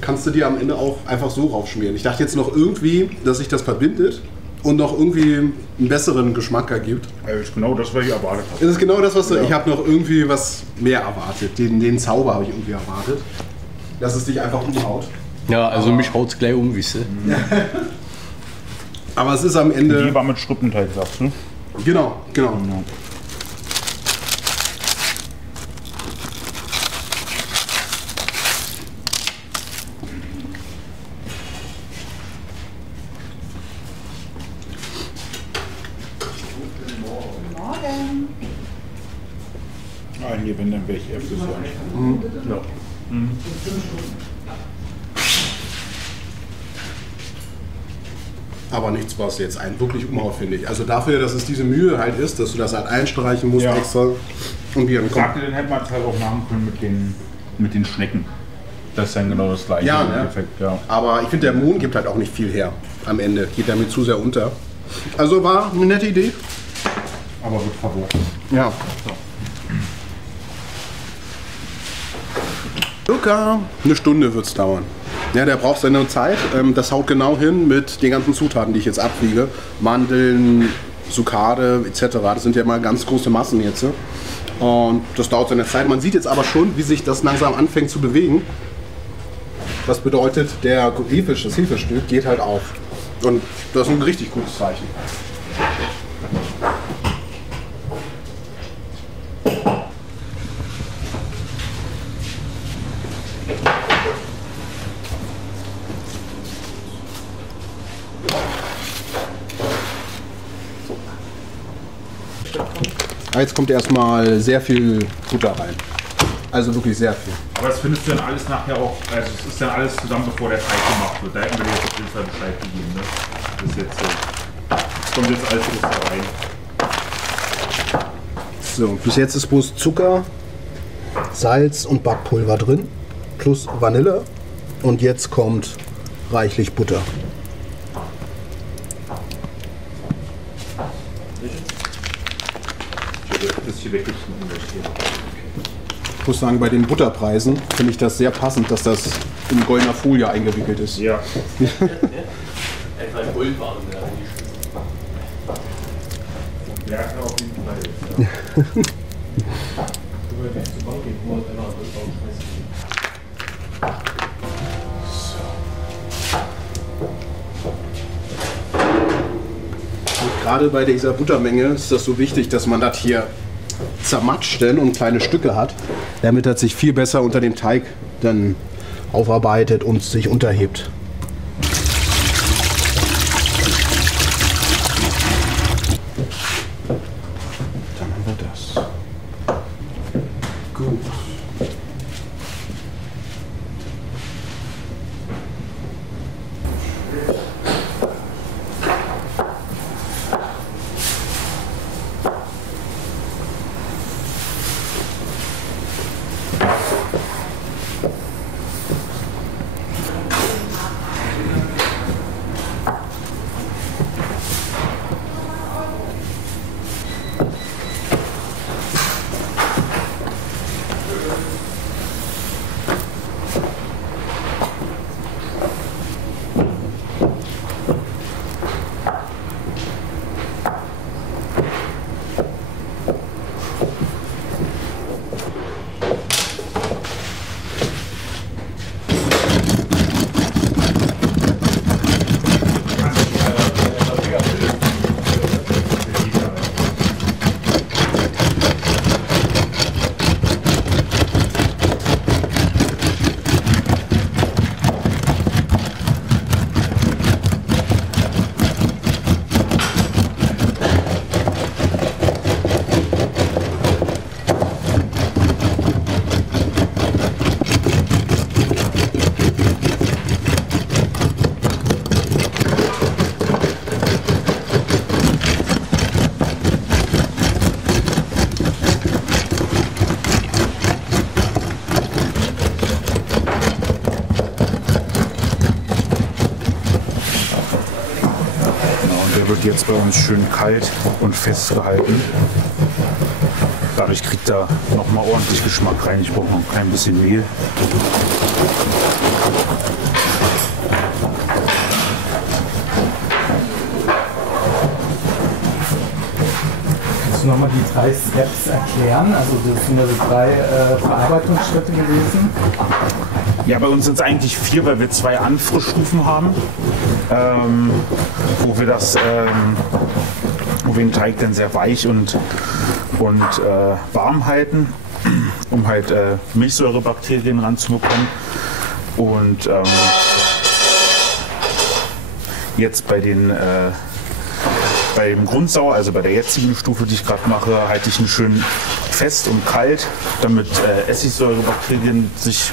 kannst du dir am Ende auch einfach so raufschmieren. Ich dachte jetzt noch irgendwie, dass sich das verbindet und noch irgendwie einen besseren Geschmack ergibt. Das ist genau das, was ich erwartet habe. Das ist genau das, was du, ich habe noch irgendwie was mehr erwartet. Den Zauber habe ich irgendwie erwartet. Dass es dich einfach umhaut. Ja, also mich haut's gleich um, wisst ihr. Aber es ist am Die Ende. war mit Struppenteig, sagst du? Genau. hier, wenn, dann wäre ich eher für so ein. Mhm. Ja. Mhm. Aber nichts, was jetzt einen wirklich umhaut, finde ich. Also dafür, dass es diese Mühe halt ist, dass du das halt einstreichen musst Ja. extra. Und hier Ich sagte, den hätte man es halt auch machen können mit den Schnecken. Das ist dann genau das gleiche Ja, im ne? Endeffekt, ja. Aber ich finde, der Mond gibt halt auch nicht viel her. Am Ende geht damit zu sehr unter. Also war eine nette Idee. Aber wird verboten. Ja. Circa eine Stunde wird es dauern. Ja, der braucht seine Zeit. Das haut genau hin mit den ganzen Zutaten, die ich jetzt abwiege. Mandeln, Zucchade etc. Das sind ja mal ganz große Massen jetzt. Und das dauert seine Zeit. Man sieht jetzt aber schon, wie sich das langsam anfängt zu bewegen. Das bedeutet, das Hefestück geht halt auf. Und das ist ein richtig gutes Zeichen. Jetzt kommt erstmal sehr viel Butter rein. Also wirklich sehr viel. Aber das findest du dann alles nachher auch, also es ist dann alles zusammen, bevor der Teig gemacht wird. Da hätten wir dir jetzt auf jeden Fall Bescheid gegeben. Ne? Das ist jetzt so. Das kommt jetzt alles da rein. So, bis jetzt ist bloß Zucker, Salz und Backpulver drin, plus Vanille. Und jetzt kommt reichlich Butter. Das hier weggeschnitten wird hier. Ich muss sagen, bei den Butterpreisen finde ich das sehr passend, dass das in goldener Folie eingewickelt ist. Ja. Etwa in Gold waren wir Ja, auf jeden Fall. Und gerade bei dieser Buttermenge ist das so wichtig, dass man das hier zermatscht und kleine Stücke hat, damit das sich viel besser unter dem Teig dann aufarbeitet und sich unterhebt. Dann haben wir das. Gut. Wird jetzt bei uns schön kalt und festgehalten. Dadurch kriegt er noch mal ordentlich Geschmack rein. Ich brauche noch ein klein bisschen Mehl. Kannst du nochmal die 3 Steps erklären? Also das sind ja so 3 Verarbeitungsschritte gewesen. Ja, bei uns sind es eigentlich 4, weil wir 2 Anfrischstufen haben, wo wir den Teig dann sehr weich und warm halten, um halt Milchsäurebakterien ranzubekommen. Und jetzt bei dem Grundsauer, also bei der jetzigen Stufe, die ich gerade mache, halte ich einen schönen fest und kalt, damit Essigsäurebakterien sich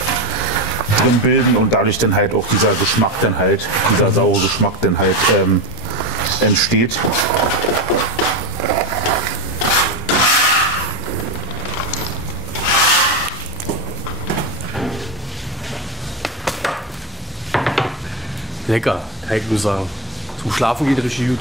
drin bilden und dadurch dann halt auch dieser Geschmack dann halt, dieser saure Geschmack dann halt entsteht. Lecker, kann ich nur sagen. Zum Schlafen geht richtig gut.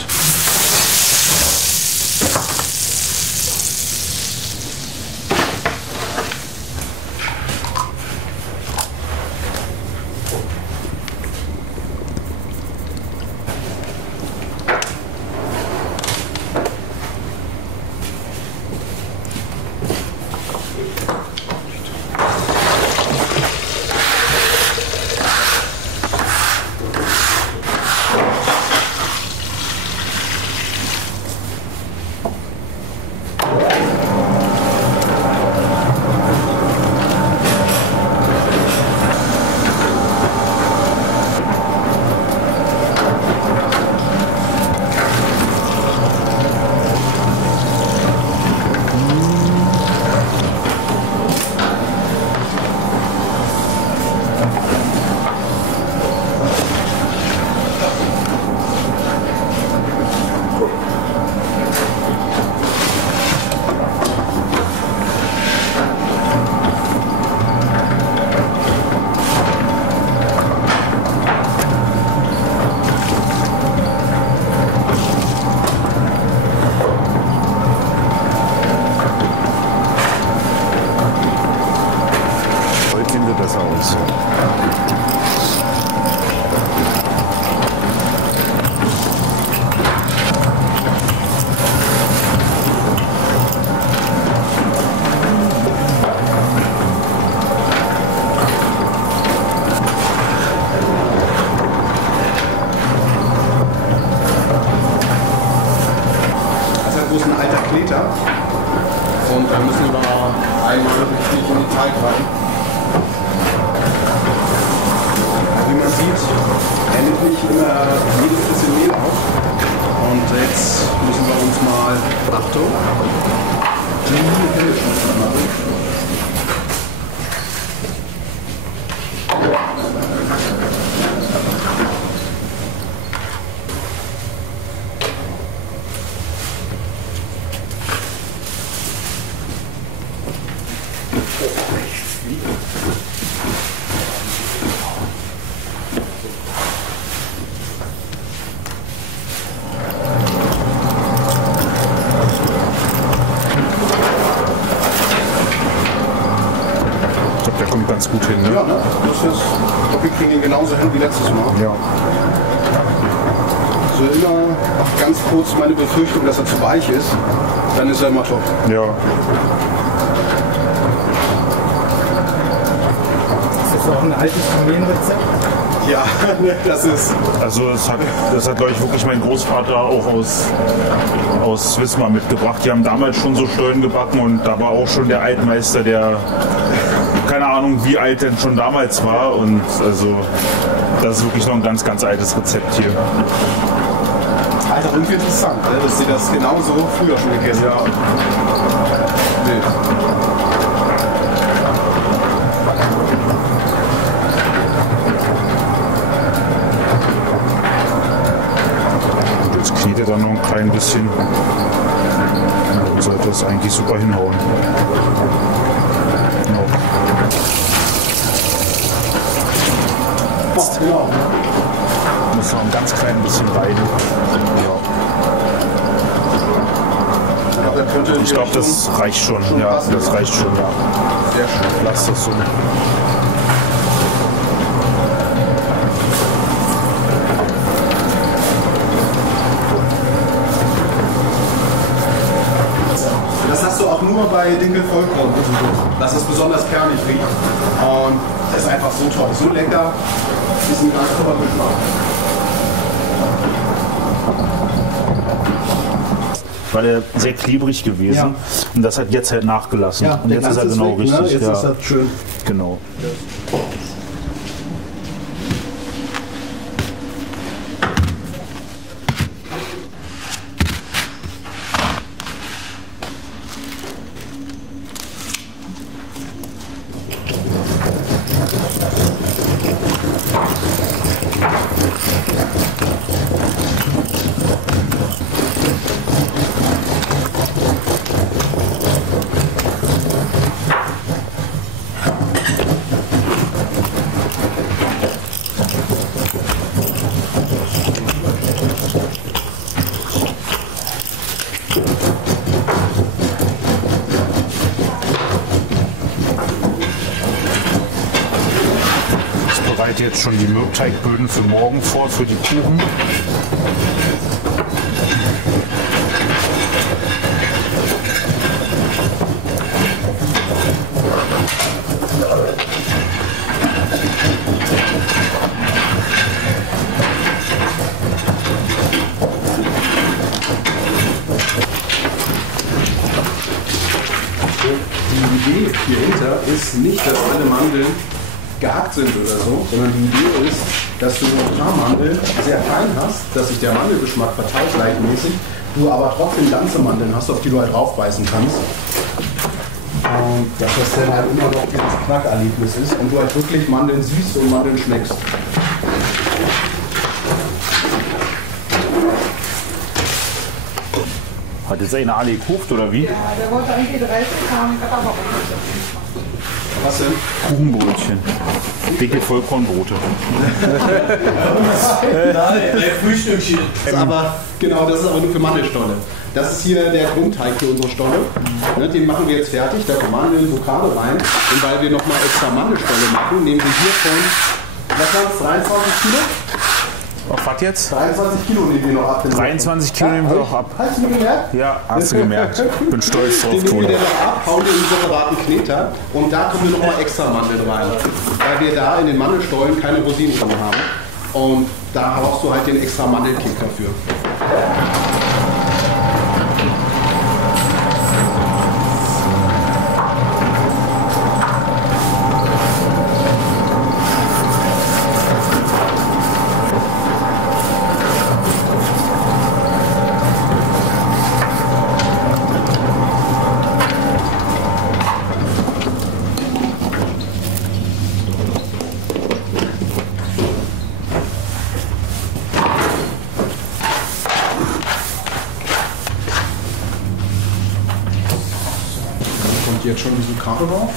Und dann müssen wir einmal richtig in die Teig rein. Wie man sieht, er nimmt nicht immer jedes bisschen Mehl auf. Und jetzt müssen wir uns mal, Achtung, die Hälfte machen. Der kommt ganz gut hin, ne? Ja, ne? Das ist, wir kriegen ihn genauso hin wie letztes Mal. Ja. So immer ganz kurz meine Befürchtung, dass er zu weich ist, dann ist er immer top. Ja. Ist das auch ein altes Familienrezept? Ja, das ist. Also das hat glaube ich wirklich mein Großvater auch aus Wismar mitgebracht. Die haben damals schon so Stollen gebacken und da war auch schon der Altmeister, der keine Ahnung wie alt denn schon damals war, und also das ist wirklich noch ein ganz, ganz altes Rezept hier. Alter, irgendwie interessant, ne? Dass sie das genauso früher schon gegessen haben. Nee. Und jetzt knetet er noch ein klein bisschen. Und dann sollte es eigentlich super hinhauen. Genau. Genau. Muss noch ein ganz klein bisschen rein. Ja. Ich glaube, das reicht schon. Ja, das reicht schon. Ja. Sehr schön. Lass das so. Das hast du auch nur bei Dinkelvollkorn. Das ist besonders kernig riecht. Und das ist einfach so toll, so lecker. Diesen ganz super Geschmack. War der sehr klebrig gewesen, Ja. und das hat jetzt halt nachgelassen. Und jetzt ist er genau richtig. Ne? Jetzt ja. ist das schön. Genau. bereite jetzt schon die Mürbteigböden für morgen vor, für die Kuchen. Die Idee hierhinter ist nicht, dass alle Mandeln gehackt sind oder so, sondern die Idee ist, dass du ein paar Mandeln sehr fein hast, dass sich der Mandelgeschmack verteilt gleichmäßig, du aber trotzdem ganze Mandeln hast, auf die du halt draufbeißen kannst. Und dass das dann halt immer noch dieses Knackerlebnis ist und du halt wirklich Mandeln siehst und Mandeln schmeckst. Hat jetzt einer alle gekocht oder wie? Ja, der wollte eigentlich 30 haben, ich habe aber auch nicht. Was denn? Kuchenbrötchen. Dicke Vollkornbrote. Nein, Frühstückchen. Aber genau, das ist aber nur für Mandelstolle. Das ist hier der Grundteig für unsere Stolle. Ne, den machen wir jetzt fertig. Da kommen Mandeln, Vokale rein. Und weil wir nochmal extra Mandelstolle machen, nehmen wir hiervon, was waren es, 23 Kilo? Auf was jetzt? 23 Kilo nehmen wir noch ab. 23 Kilo nehmen wir auch ab. Hast du mir gemerkt? Ja, hast du gemerkt. Bin stolz drauf, Den nehmen Toni. wir noch ab, hauen den in einen separaten Kneter und da kommen wir nochmal extra Mandeln rein. Weil wir da in den Mandelstollen keine Rosinen drin haben. Und da brauchst du halt den extra Mandelkick dafür. Jetzt schon die Zucchini drauf.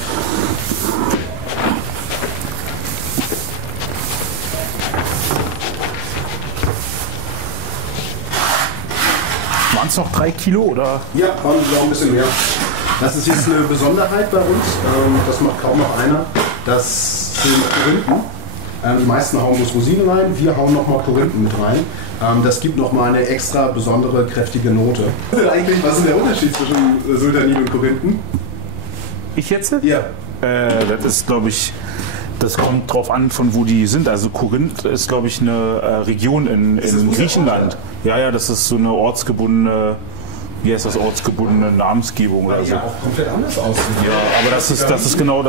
Waren es noch 3 Kilo oder? Ja, waren noch ein bisschen mehr. Das ist jetzt eine Besonderheit bei uns. Das macht kaum noch einer. Das sind Korinthen. Die meisten hauen bloß Rosinen rein, wir hauen nochmal Korinthen mit rein. Das gibt nochmal eine extra besondere, kräftige Note. Was ist der Unterschied zwischen Sultanin und Korinthen? Ich jetzt? Ja. Das ist, glaube ich, das kommt drauf an, von wo die sind. Also Korinth ist, glaube ich, eine Region in Griechenland. Ja, das ist so eine ortsgebundene, wie heißt das, ortsgebundene Namensgebung oder so. Ja, auch komplett anders aussieht. Ja, aber das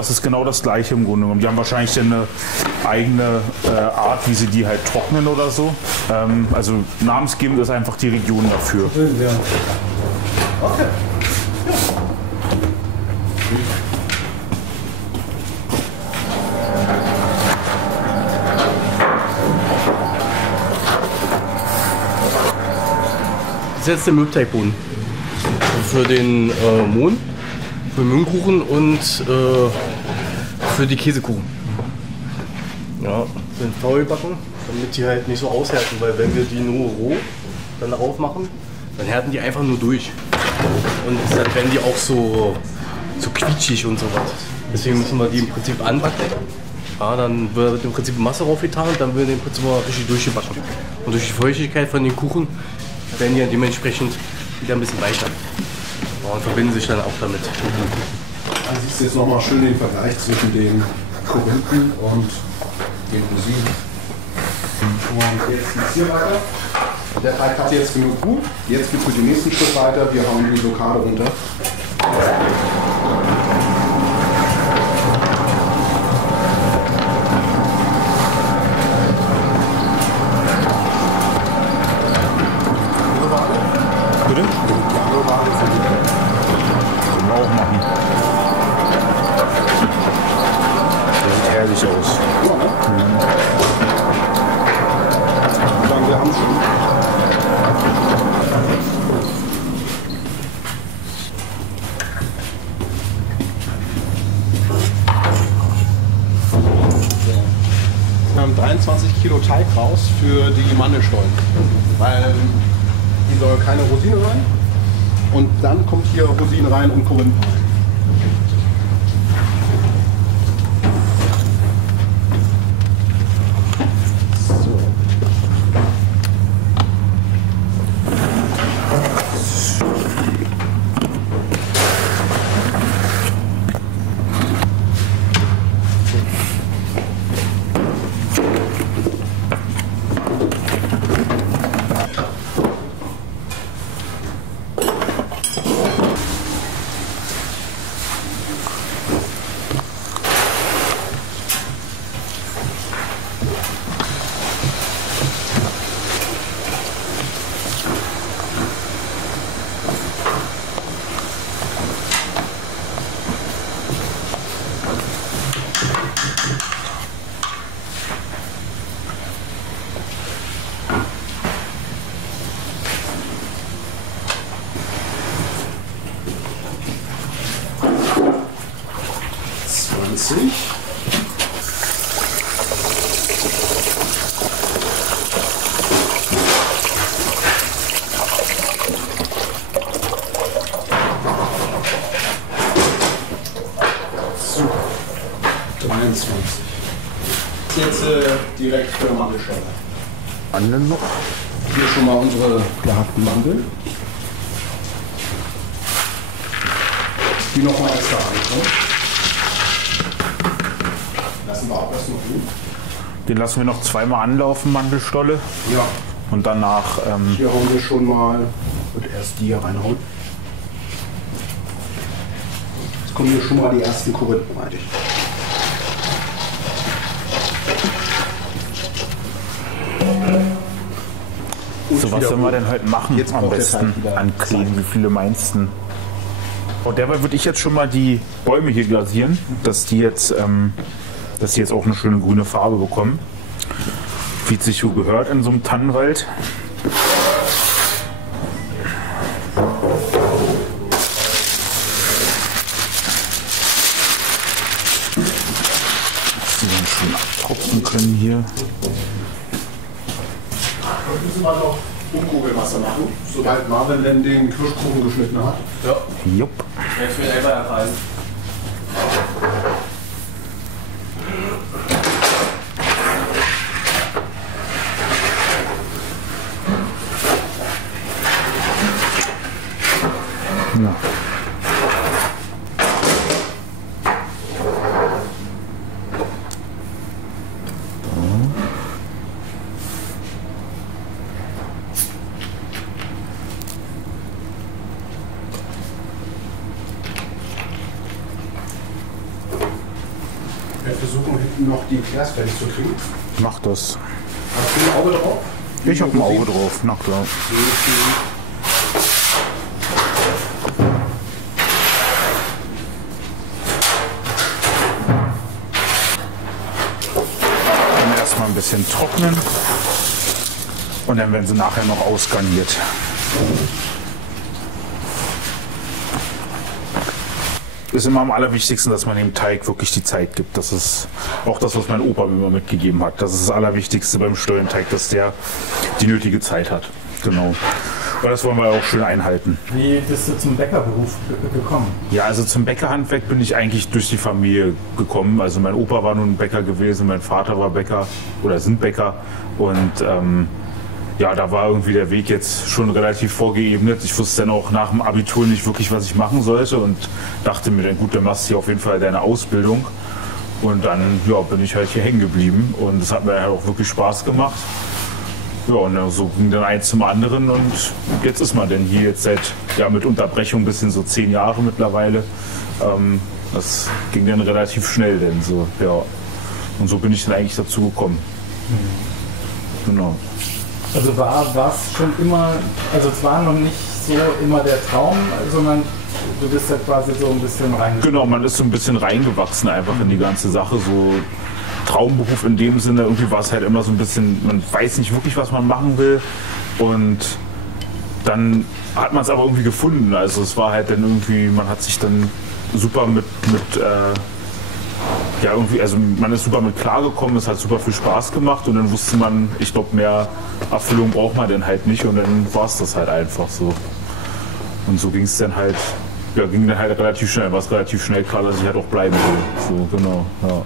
ist genau das Gleiche im Grunde genommen. Die haben wahrscheinlich eine eigene Art, wie sie die halt trocknen oder so. Also namensgebend ist einfach die Region dafür. Okay. Das ist jetzt der Mürbteigboden. Für den Mohn, für den Mühlenkuchen und für die Käsekuchen. Ja, sind faul backen, damit die halt nicht so aushärten, weil wenn wir die nur roh dann darauf machen, dann härten die einfach nur durch. Und dann werden die auch so quietschig und so was. Deswegen müssen wir die im Prinzip anbacken. Ja, dann wird im Prinzip Masse raufgetan und dann wird im Prinzip mal richtig durchgebacken. Und durch die Feuchtigkeit von den Kuchen werden die dann dementsprechend wieder ein bisschen weicher. Ja, und verbinden sich dann auch damit. Dann siehst du jetzt nochmal schön den Vergleich zwischen den Korinthen und den Rosinen. Und jetzt geht's hier weiter. Der Teig hat jetzt genug gut. Jetzt geht es mit dem nächsten Schritt weiter. Wir hauen die Blockade runter. Bitte? Können wir auch machen. Der sieht herrlich aus. Ja, ne? Sagen wir haben schon. Wir haben 23 Kilo Teig raus für die Mandelstollen. Weil hier soll keine Rosine rein. Und dann kommt hier Rosine rein und Korinthen rein. Jetzt direkt für Mandelschale. Mandeln noch? Hier schon mal unsere gehackten Mandeln. Die nochmal extra rein. Lassen wir auch erst noch gut. Den lassen wir noch zweimal anlaufen, Mandelstolle. Ja. Und danach. Hier hauen wir schon mal. Und erst die hier reinhauen. Jetzt kommen hier schon mal die ersten Korinthen rein. So, was sollen wir denn heute machen? Jetzt Am braucht der besten Teig wieder ankleben. Wie viele meinst du? Und derweil würde ich jetzt schon mal die Bäume hier glasieren, dass die jetzt auch eine schöne grüne Farbe bekommen. Wie es sich so gehört in so einem Tannenwald. Dass die dann schön abtropfen können hier. Dann müssen wir noch Umkugelwasser machen, sobald Marvin denn den Kirschkuchen geschnitten hat. Ja, Jupp. jetzt will selber erfahren. Ja. Wir versuchen hinten noch die Eclairs fertig zu kriegen. Mach das. Hast du ein Auge drauf? Ich habe ein Auge drauf, na klar. Dann erstmal ein bisschen trocknen und dann werden sie nachher noch ausgarniert. Ist immer am allerwichtigsten, dass man dem Teig wirklich die Zeit gibt. Das ist auch das, was mein Opa mir immer mitgegeben hat. Das ist das Allerwichtigste beim Stollenteig, dass der die nötige Zeit hat. Genau. Und das wollen wir auch schön einhalten. Wie bist du zum Bäckerberuf gekommen? Ja, also zum Bäckerhandwerk bin ich eigentlich durch die Familie gekommen. Also mein Opa war nun Bäcker gewesen, mein Vater war Bäcker oder sind Bäcker. Und ja, da war irgendwie der Weg jetzt schon relativ vorgeebnet. Ich wusste dann auch nach dem Abitur nicht wirklich, was ich machen sollte und dachte mir dann, gut, dann machst du hier auf jeden Fall deine Ausbildung. Und dann ja, bin ich halt hier hängen geblieben und es hat mir halt auch wirklich Spaß gemacht. Ja, und so ging dann eins zum anderen und jetzt ist man denn hier jetzt seit, ja, mit Unterbrechung ein bisschen so 10 Jahre mittlerweile. Das ging dann relativ schnell denn so, ja. Und so bin ich dann eigentlich dazu gekommen. Genau. Also war es schon immer, also es war noch nicht so immer der Traum, sondern du bist ja quasi so ein bisschen reingewachsen. Genau, man ist so ein bisschen reingewachsen einfach in die ganze Sache, so Traumberuf in dem Sinne, irgendwie war es halt immer so ein bisschen, man weiß nicht wirklich, was man machen will und dann hat man es aber irgendwie gefunden, also es war halt dann irgendwie, man hat sich dann super mit ja, irgendwie, also man ist super mit klargekommen, es hat super viel Spaß gemacht und dann wusste man, ich glaube, mehr Erfüllung braucht man dann halt nicht und dann war es das halt einfach so. Und so ging es dann halt, ja, ging dann halt relativ schnell, war es relativ schnell klar, dass ich halt auch bleiben will. So, genau, ja.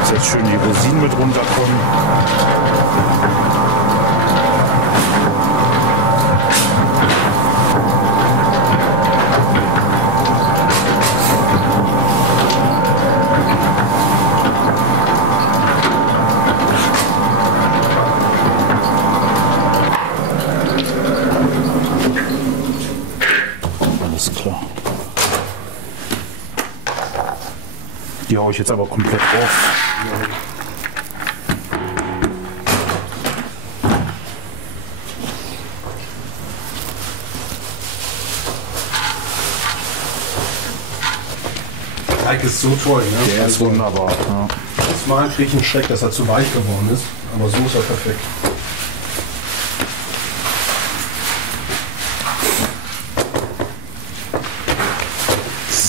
Dass jetzt schön die Rosinen mit runterkommen. Alles klar. Die haue ich jetzt aber komplett auf. Der Teig ist so toll, ne? Der ist wunderbar. Ja. Das Mal kriege ich einen Schreck, dass er zu weich geworden ist, aber so ist er perfekt.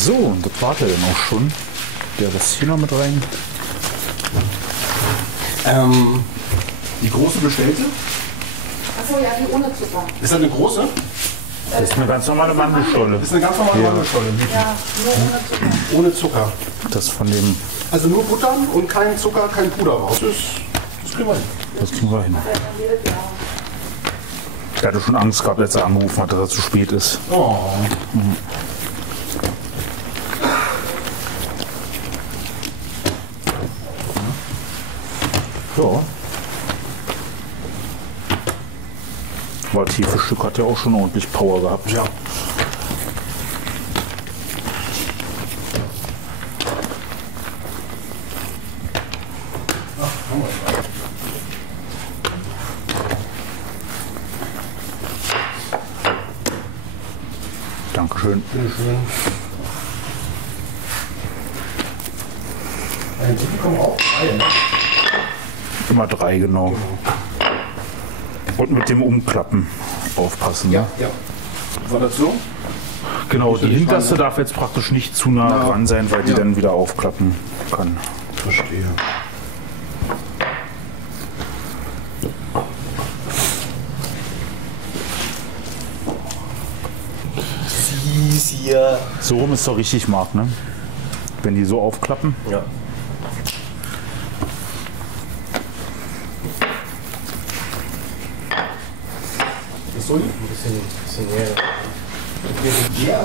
So, und das war der dann auch schon. Der Rest hier noch mit rein. Die große bestellte? Achso, ja, die ohne Zucker. Ist das eine große? Das ist eine ganz normale Mandelscholle. Das ist eine ganz normale Mandelscholle. Ja, nur ohne Zucker. Ohne Zucker. Das von dem, Also nur Butter und kein Zucker, kein Puder raus. Das kriegen wir hin. das kriegen wir hin. Ich hatte schon Angst gehabt, als er angerufen hat, dass er zu spät ist. Oh. Ja. Aber das Hefestück hat ja auch schon ordentlich Power gehabt. Ja. Dankeschön. Bitteschön. Ein Tipp kommen auch 3, ne? Immer 3, genau. Und mit dem Umklappen aufpassen. Ja. War das so? Genau, die nicht hinterste dran, darf jetzt praktisch nicht zu nah Ja. dran sein, weil die Ja. dann wieder aufklappen kann. Verstehe. Hier. So rum ist doch richtig, Marc, ne? Wenn die so aufklappen. Ja. Ist so lieb? Ein bisschen näher. Ja,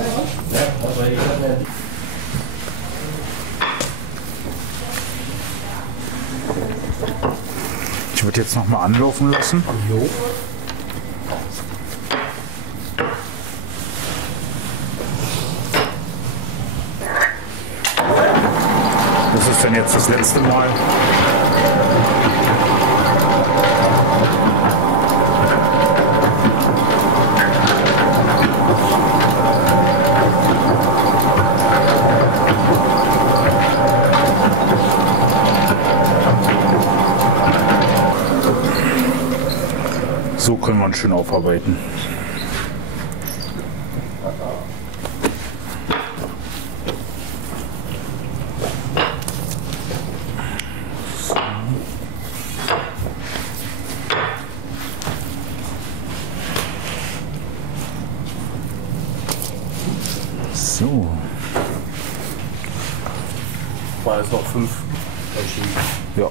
Ja, aber hier hat man Ich würde jetzt noch mal anlaufen lassen. Jo. Das ist dann jetzt das letzte Mal. So können wir uns schön aufarbeiten. So. war jetzt noch 5. Ja.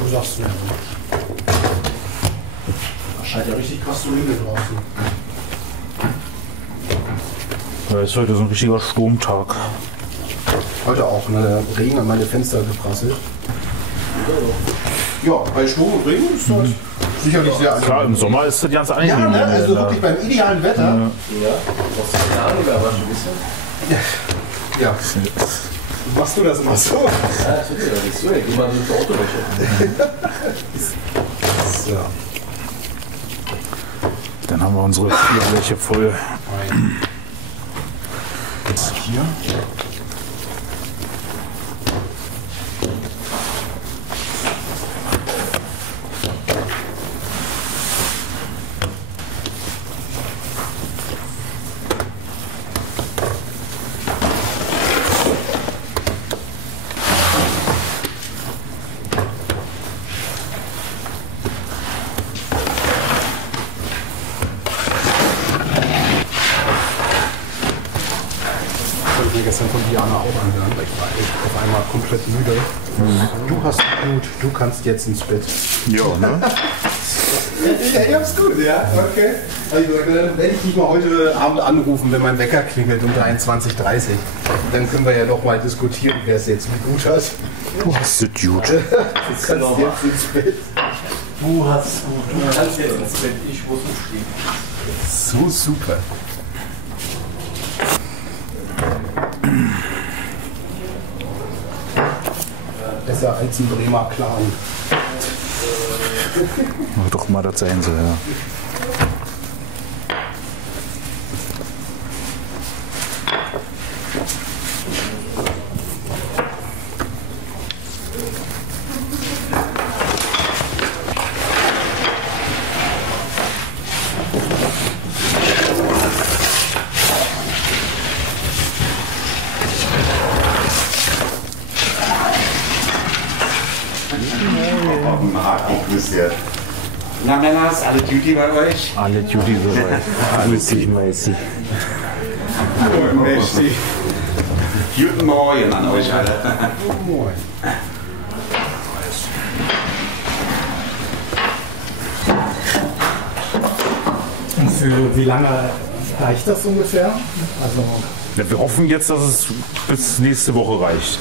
Du sagst ja. Da scheint ja richtig krass zu regnen draußen. Ja, ist heute so ein richtiger Sturmtag. Heute auch, ne? Der Regen an meine Fenster geprasselt. Ja, bei Sturm und Regen ist das sicherlich sehr angenehm. Klar, im Sommer ist das ganz Ja, angenehm. ne? Also wirklich beim idealen Wetter. Ja, brauchst du keine Ahnung, aber schon ein bisschen. Ja. Machst du das immer so? Ja, das wird ja nicht so. Geh mal mit der Autowäsche. So. Dann haben wir unsere 4 Bleche voll. Hier. mir gestern von Diana auch anhören, weil ich war echt auf einmal komplett müde. Du hast gut, du kannst jetzt ins Bett. Ja, ne? Ich hab's gut, ja, okay. Also, dann werde ich dich mal heute Abend anrufen, wenn mein Wecker klingelt um 23:30 Uhr. Dann können wir ja noch mal diskutieren, wer es jetzt wie gut hat. Du hast es gut. Du kannst jetzt ins Bett. Du hast gut. Du kannst jetzt ins Bett. Ich muss aufstehen. So super. Besser als ein Bremer Clan. Doch mal das sein soll, ja. Na Männers, alle Duty bei euch? Alle Duty soweit. Alles mäßig. Guten Morgen an euch alle. Moin. Und für wie lange reicht das ungefähr? Also Ja, wir hoffen jetzt, dass es bis nächste Woche reicht.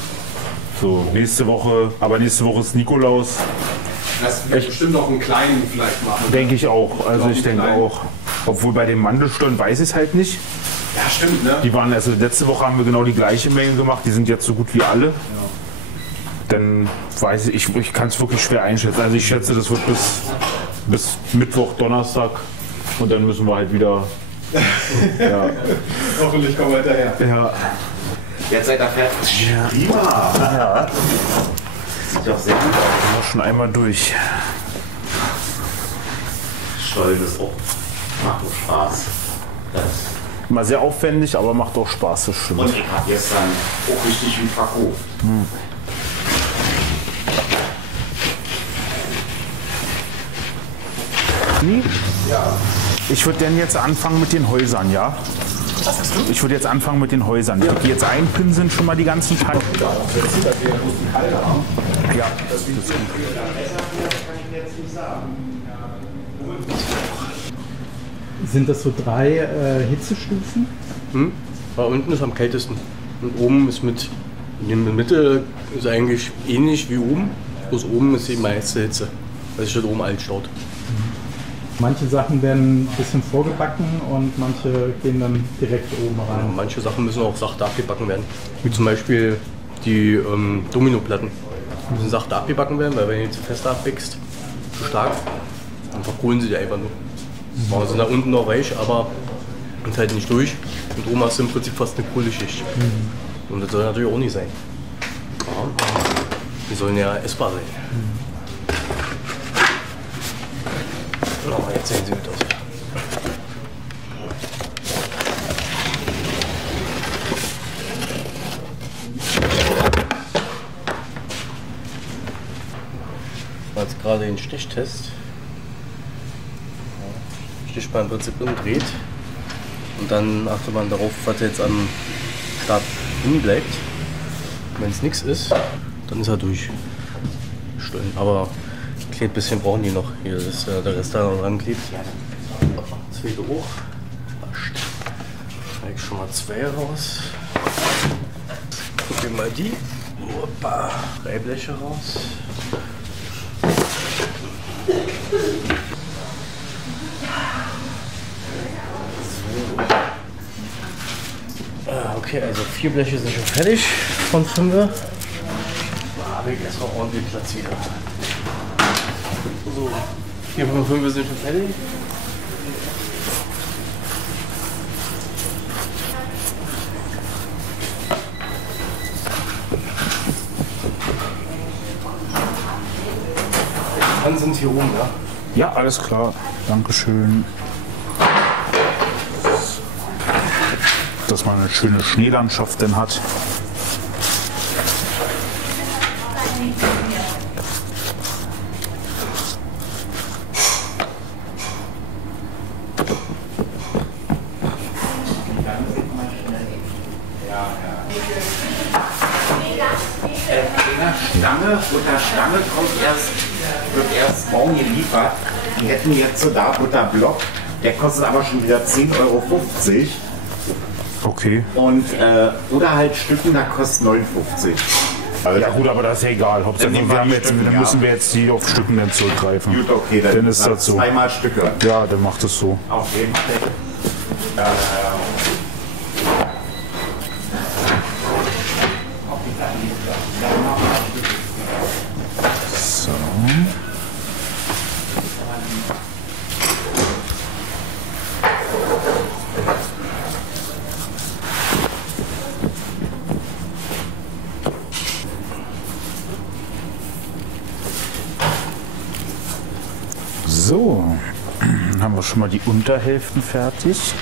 So, nächste Woche, aber nächste Woche ist Nikolaus. Das wird bestimmt noch einen kleinen vielleicht machen. Denke ich auch. Also ich denke auch. Obwohl bei den Mandelstollen weiß ich es halt nicht. Ja, stimmt, ne? Die waren, also letzte Woche haben wir genau die gleiche Menge gemacht. Die sind jetzt so gut wie alle. Dann weiß ich kann es wirklich schwer einschätzen. Also ich schätze, das wird bis Mittwoch, Donnerstag. Und dann müssen wir halt wieder. Ja. Hoffentlich kommen wir hinterher. Ja. Jetzt seid ihr fertig. Prima. Ja. Sieht doch sehr gut aus. Schon einmal durch. Stollen ist auch. Macht doch Spaß. Das. Mal sehr aufwendig, aber macht auch Spaß, das stimmt. Und ich habe gestern auch richtig wie verkauft. Ja. Ich würde denn jetzt anfangen mit den Häusern, ja? Was hast du? Ich würde jetzt anfangen mit den Häusern. Ich würde die jetzt einpinseln, schon mal die ganzen Teile. Ja, das sieht, dass wir ja bloß die Kalte haben. Ja. sind das so 3 Hitzestufen? Da unten ist am kältesten. Und oben ist in der Mitte ist eigentlich ähnlich wie oben. Bloß oben ist die meiste Hitze, weil sich dort oben alt staut. Manche Sachen werden ein bisschen vorgebacken und manche gehen dann direkt oben rein. Und manche Sachen müssen auch sachte abgebacken werden. Wie zum Beispiel die Dominoplatten. Die müssen sachte abgebacken werden, weil wenn du die zu fest abbackst, zu stark, dann verkohlen sie die einfach nur. Die sind da unten noch weich, aber und halt nicht durch. Und oben hast du im Prinzip fast eine Kohleschicht. Und das soll natürlich auch nicht sein. Ja. Die sollen ja essbar sein. Oh, jetzt sehen sie gut aus. Ich mache jetzt gerade den Stichtest. Stichbein im Prinzip umdreht. Und dann achtet man darauf, was jetzt am Stab hängen bleibt. Wenn es nichts ist, dann ist er durch. Aber ein kleines bisschen brauchen die noch. Hier ist der Rest, der noch dran klebt. Zweite hoch. Schneide ich schon mal 2 raus. Gucken wir mal die. Opa. 3 Bleche raus. Okay, also 4 Bleche sind schon fertig von 5. Da habe ich erstmal ordentlich platziert. So, 4 von 5 sind schon fertig. Dann sind hier oben, ja? Ja, alles klar. Dankeschön. Dass man eine schöne Schneelandschaft denn hat. Butterstange wird erst morgen geliefert. Die hätten jetzt so da Butterblock, der kostet aber schon wieder 10,50 €. Okay. Und, oder halt Stücken, da kostet 59. Also, ja gut, aber das ist ja egal. Hauptsache, Dann nehmen wir wir haben die jetzt, Stücken, dann ja. müssen wir jetzt die auf Stücken dann zurückgreifen. Gut, okay, dann ist das so. zweimal Stücke. Ja, dann macht es so. Auf jeden Fall. So. So, dann haben wir schon mal die Unterhälften fertig.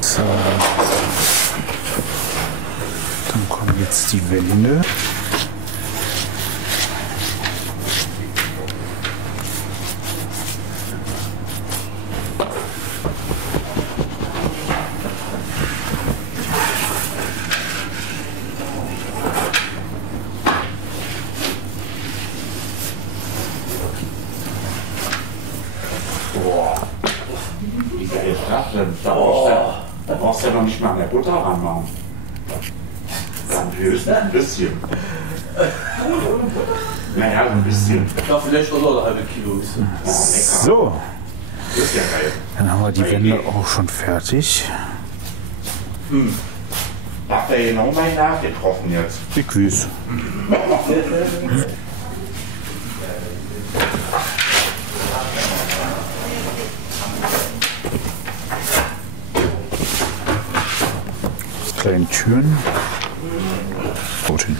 So. Dann kommen jetzt die Wände. Wie geil ist das denn? Da brauchst du ja noch nicht mal mehr Butter ranmachen. Dann höchstens ein bisschen. Naja, ein bisschen. Ja, vielleicht auch noch ein halbes Kilo. So, Das ist ja geil. dann haben wir die Wände auch schon fertig. Habt ihr genau mal nachgetroffen jetzt? Die Küs. Kleinen Türen. Dorthin.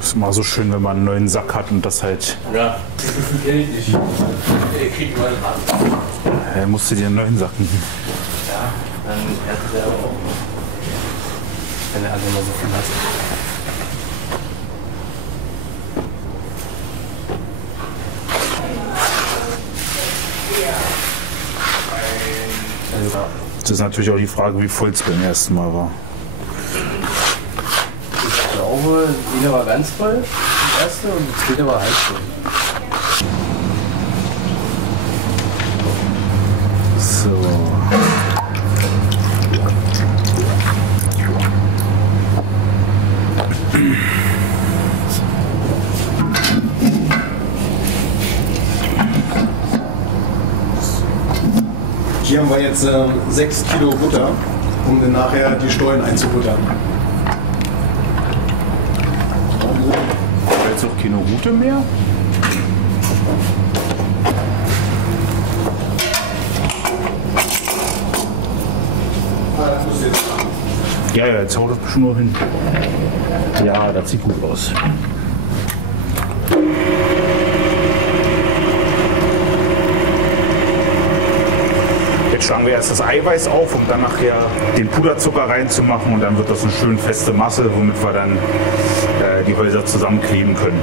Ist immer so schön, wenn man einen neuen Sack hat und das halt. Ja, Geld nicht. Der kriegt mal Rat. Er musste dir einen neuen Sack nehmen. Ja, dann hätte er auch. Wenn er alle mal so viel hat. Das ist natürlich auch die Frage, wie voll es beim ersten Mal war. Ich glaube, jeder war ganz voll, das erste, und das zweite war halb voll. So. Hier haben wir jetzt 6 Kilo Butter, um dann nachher die Stollen einzubuttern. Jetzt auch keine Rute mehr? Das musst du jetzt machen. Ja, jetzt haut das bestimmt nur hin. Ja, das sieht gut aus. Jetzt schlagen wir erst das Eiweiß auf, um dann nachher den Puderzucker reinzumachen und dann wird das eine schön feste Masse, womit wir dann die Häuser zusammenkleben können.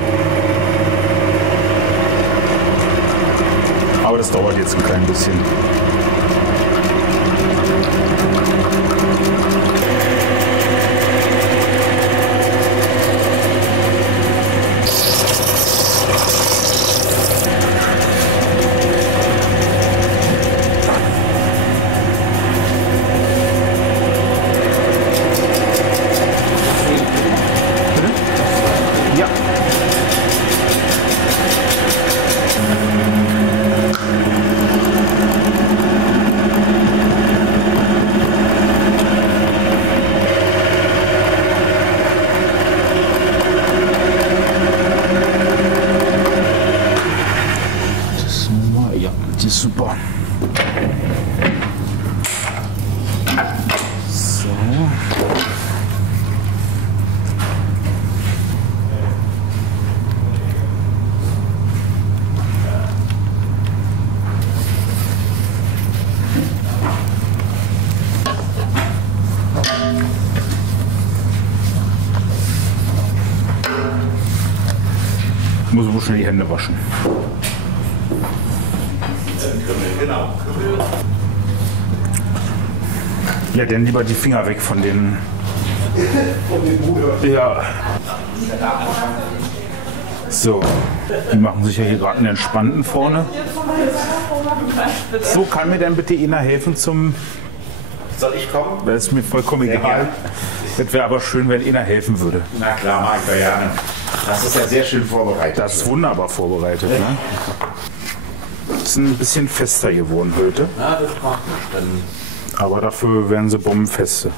Aber das dauert jetzt ein klein bisschen. Ja. Das ist super. So. Ich muss wohl schnell die Hände waschen. Genau. Ja, dann lieber die Finger weg von den. Ja. So, die machen sich ja hier gerade einen entspannten vorne. So, kann mir denn bitte Ina helfen zum. Soll ich kommen? Das ist mir vollkommen Sehr egal. gerne. Es wäre aber schön, wenn Ina helfen würde. Na klar, mag ich gerne. Das ist ja sehr schön vorbereitet. Das ist wunderbar vorbereitet. Ne? Das ist ein bisschen fester geworden heute. Ja, das macht nichts. Dann Aber dafür werden sie bombenfeste.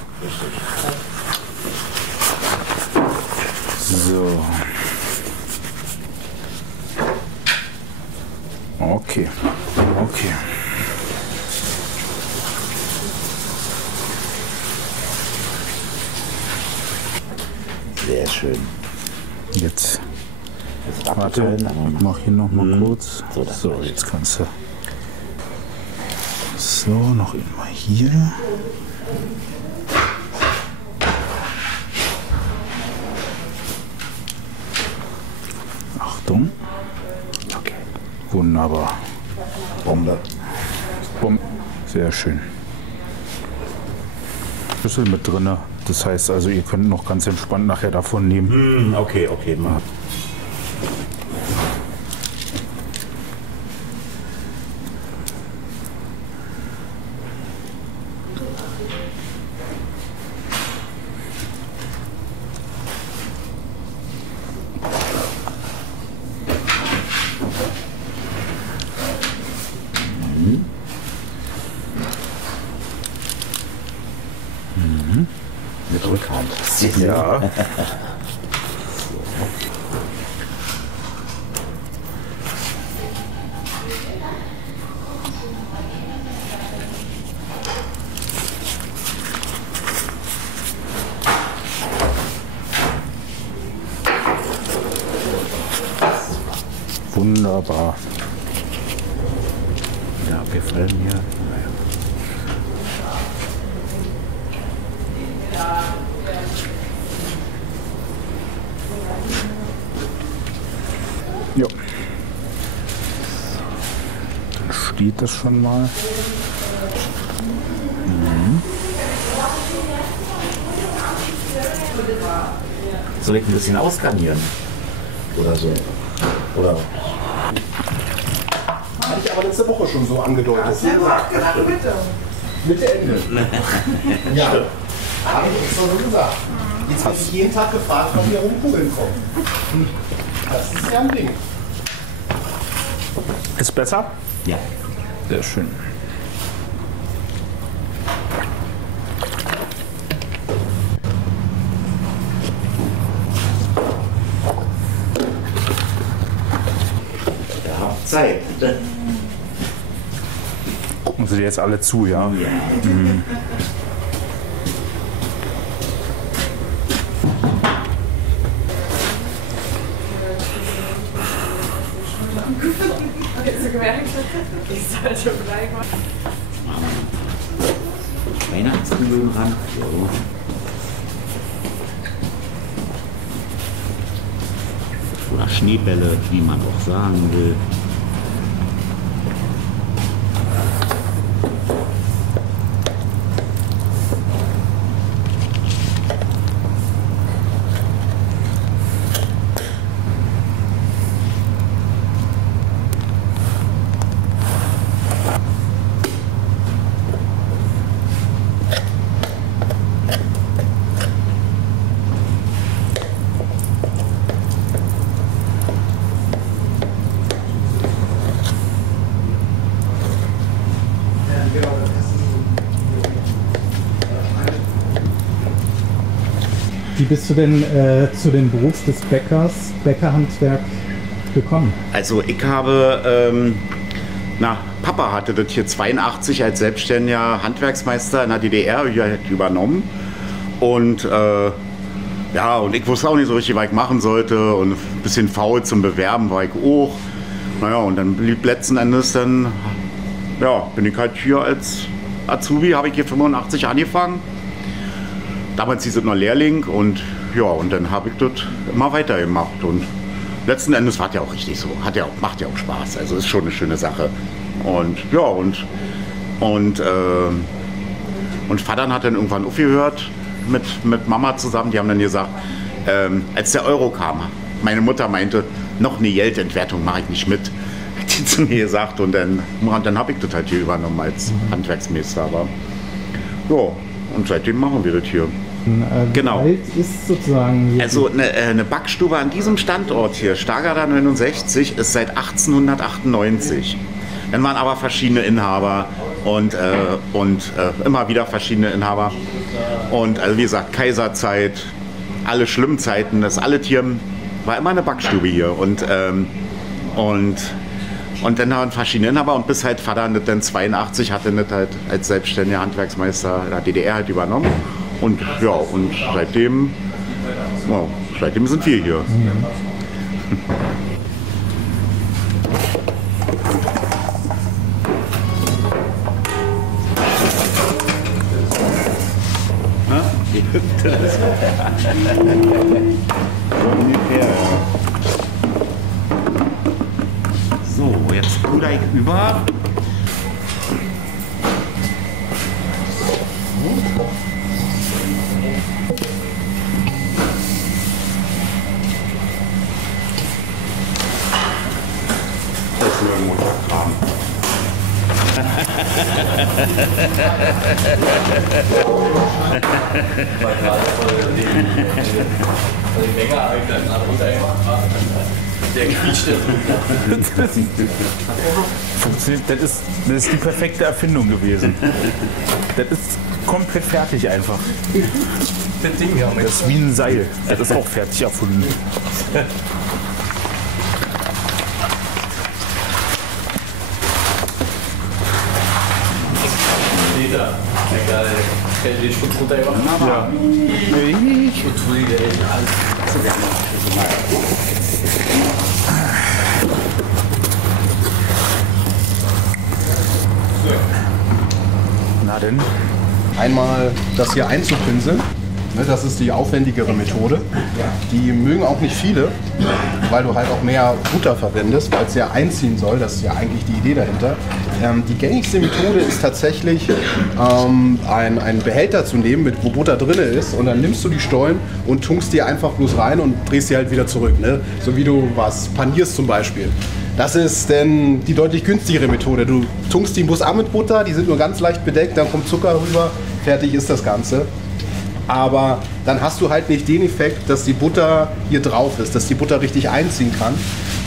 So. Okay. Okay. sehr schön. Jetzt. Warte, ich mach hier noch mal kurz. So, jetzt kannst du. So, noch immer hier. Achtung. Okay. Wunderbar. Bombe. Bumm. Sehr schön. Schlüssel mit drinne. Das heißt also, ihr könnt noch ganz entspannt nachher davon nehmen. Okay, okay. Mal. Mit Rückhand. Ja. Wunderbar. Ja, gefallen mir. Ja. Dann steht das schon mal. Soll ich ein bisschen ausgarnieren? Oder so? Oder? Hatte ich aber letzte Woche schon so angedeutet. Mitte Ende. Ja. Habe ich extra so gesagt. Jetzt habe ich jeden Tag gefragt, wann hier Kugeln kommen. Das ist ja ein Ding. Ist besser? Ja. Sehr schön. Zeit. Gucken Sie dir jetzt alle zu, ja? Ja. Mhm. Weihnachtsblumen ran. So. Oder Schneebälle, wie man auch sagen will. Wie bist du denn zu dem Beruf des Bäckerhandwerk gekommen? Also ich habe, Papa hatte das hier 82 als selbstständiger Handwerksmeister in der DDR hier übernommen. Und und ich wusste auch nicht so richtig, was ich machen sollte. Und ein bisschen faul zum Bewerben war ich auch. Naja, und dann blieb letzten Endes dann, bin ich halt hier als Azubi, habe ich hier 85 angefangen. Damals hieß es noch Lehrling und dann habe ich das immer weitergemacht. Und letzten Endes war es ja auch richtig so. Macht ja auch Spaß. Also ist schon eine schöne Sache. Und Vater hat dann irgendwann aufgehört mit Mama zusammen. Die haben dann gesagt, als der Euro kam, meine Mutter meinte, noch eine Geldentwertung mache ich nicht mit. Hat die zu mir gesagt. Und dann habe ich das halt hier übernommen als Handwerksmeister. Aber und seitdem machen wir das hier. Genau. Wie alt ist sozusagen... Also eine Backstube an diesem Standort hier, Stargarder 69, ist seit 1898. Dann waren aber verschiedene Inhaber und immer wieder verschiedene Inhaber. Und also wie gesagt, Kaiserzeit, alle schlimmen Zeiten, das alle Tieren, war immer eine Backstube hier. Und dann waren verschiedene Inhaber und bis halt Vater dann 82 hatte das halt als selbstständiger Handwerksmeister in der DDR halt übernommen. Und seitdem sind wir hier. So, jetzt puder ich über. Das ist nur ein Montagkram. Der quietscht Funktioniert, das ist die perfekte Erfindung gewesen. Das ist komplett fertig einfach. Das Ding ja. Das ist wie ein Seil. Das ist auch fertig erfunden. Liter. Egal. Den Schutz runtergemacht. Ja. Na denn? Einmal das hier einzupinseln. Das ist die aufwendigere Methode. Die mögen auch nicht viele, weil du halt auch mehr Butter verwendest, weil es ja einziehen soll. Das ist ja eigentlich die Idee dahinter. Die gängigste Methode ist tatsächlich, einen Behälter zu nehmen, wo Butter drin ist, und dann nimmst du die Stollen und tunkst die einfach bloß rein und drehst sie halt wieder zurück. Ne? So wie du was panierst zum Beispiel. Das ist denn die deutlich günstigere Methode. Du tunkst die bloß an mit Butter, die sind nur ganz leicht bedeckt, dann kommt Zucker rüber, fertig ist das Ganze. Aber dann hast du halt nicht den Effekt, dass die Butter hier drauf ist, dass die Butter richtig einziehen kann.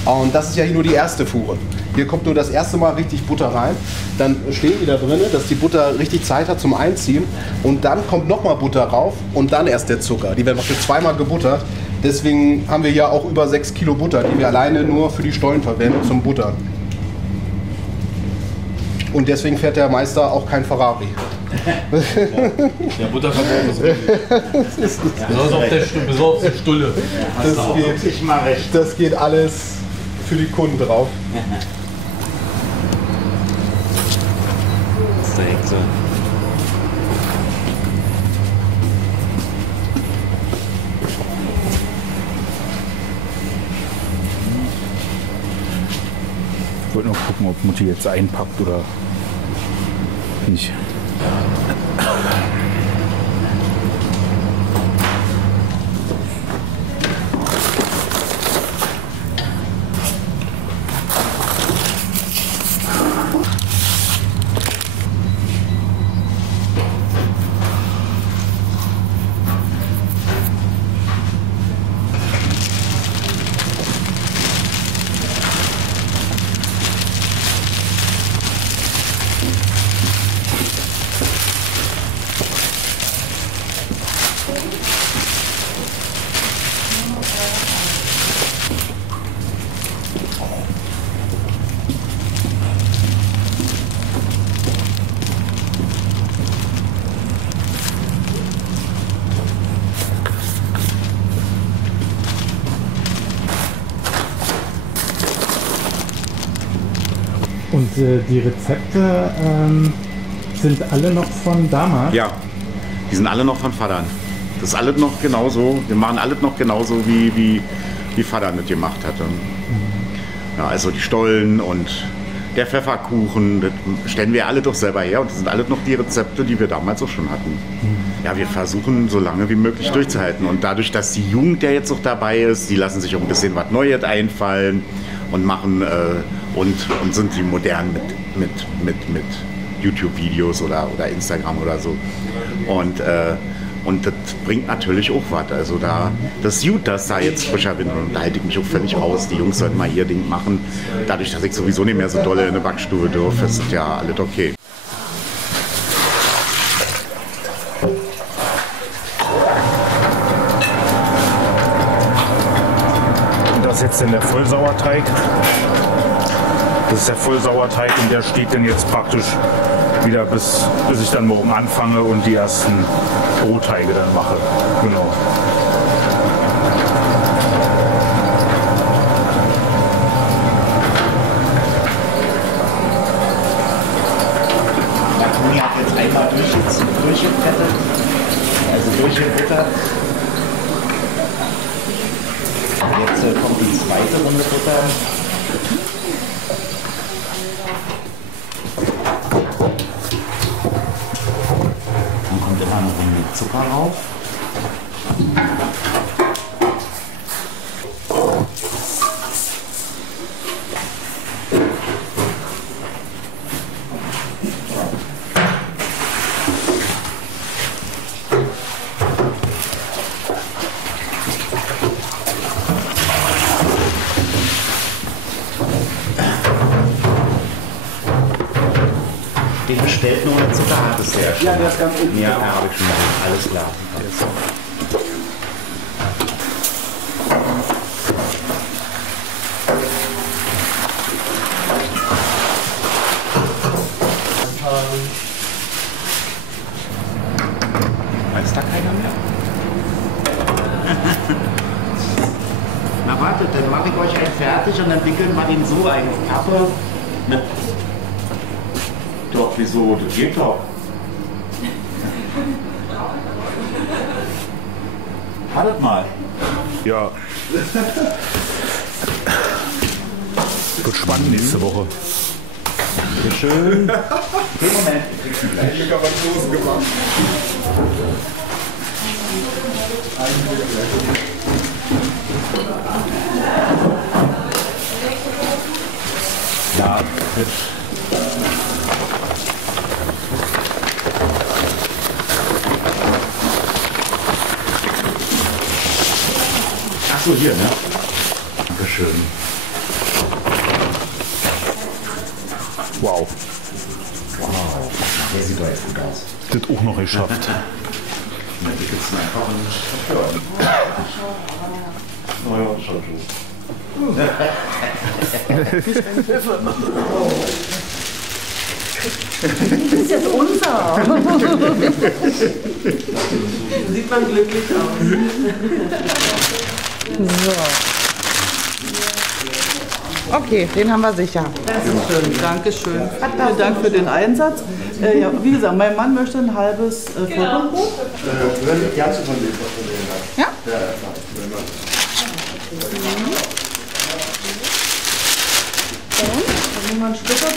Und das ist ja hier nur die erste Fuhre. Hier kommt nur das erste Mal richtig Butter rein. Dann stehen die da drin, dass die Butter richtig Zeit hat zum Einziehen. Und dann kommt nochmal Butter rauf und dann erst der Zucker. Die werden für zweimal gebuttert. Deswegen haben wir hier auch über 6 Kilo Butter, die wir alleine nur für die Stollen verwenden zum Buttern. Und deswegen fährt der Meister auch kein Ferrari. Der Butterverbrauch ist richtig. Besonders auf der Stulle. Das geht alles für die Kunden drauf. Das ist der Hexe. Ich wollte noch gucken, ob Mutti jetzt einpackt oder nicht. Und die Rezepte sind alle noch von damals? Ja, die sind alle noch von Vatern. Das ist alles noch genauso. Wir machen alles noch genauso, wie Vater das gemacht hatte. Ja, also die Stollen und der Pfefferkuchen, das stellen wir alle doch selber her. Und das sind alles noch die Rezepte, die wir damals auch schon hatten. Ja, wir versuchen so lange wie möglich durchzuhalten. Und dadurch, dass die Jugend ja jetzt auch dabei ist, die lassen sich auch ein bisschen was Neues einfallen und machen und sind die modern mit YouTube-Videos oder Instagram oder so. Und das bringt natürlich auch was. Also das ist gut, dass da jetzt frischer bin und da halte ich mich auch völlig raus. Die Jungs sollten mal ihr Ding machen. Dadurch, dass ich sowieso nicht mehr so dolle in eine Backstube dürfe, ist ja alles okay. Das ist jetzt denn der Vollsauerteig. Das ist der Vollsauerteig und der steht dann jetzt praktisch wieder bis ich dann morgen anfange und die ersten Brotteige dann mache. Genau. Toni hat jetzt einmal durchgefettet, also durchgebuttert. Jetzt kommt die zweite Runde Butter. Dann kommt immer noch ein wenig Zucker rauf. Den bestellten ohne Zucker hattest du ja schon. Ja, der ist ganz unten. Ja, habe ich schon mal. Alles klar. Weiß da keiner mehr? Na wartet, dann mache ich euch einen fertig und dann wickeln wir den so ein auf Pappe mit. Doch, wieso? Das geht doch. Wartet mal. Ja. Wird spannend nächste Woche. Bitte schön. Okay, Moment. Ich krieg's gleich. Ich habe was Soßen gemacht. Ja, wird. Achso, hier, ne? Dankeschön. Wow. Wow. Der sieht doch echt gut aus. Das auch noch geschafft. Dann wickelst du einfach und naja, schon gut. Das ist jetzt unser. Sieht man glücklich aus. So. Okay, den haben wir sicher. Das ist schön, Dankeschön. Vielen Dank für den Einsatz. Ja, wie gesagt, mein Mann möchte ein halbes Vollkornbrot. Ja? Dann nehmen wir ein Stückerbrot.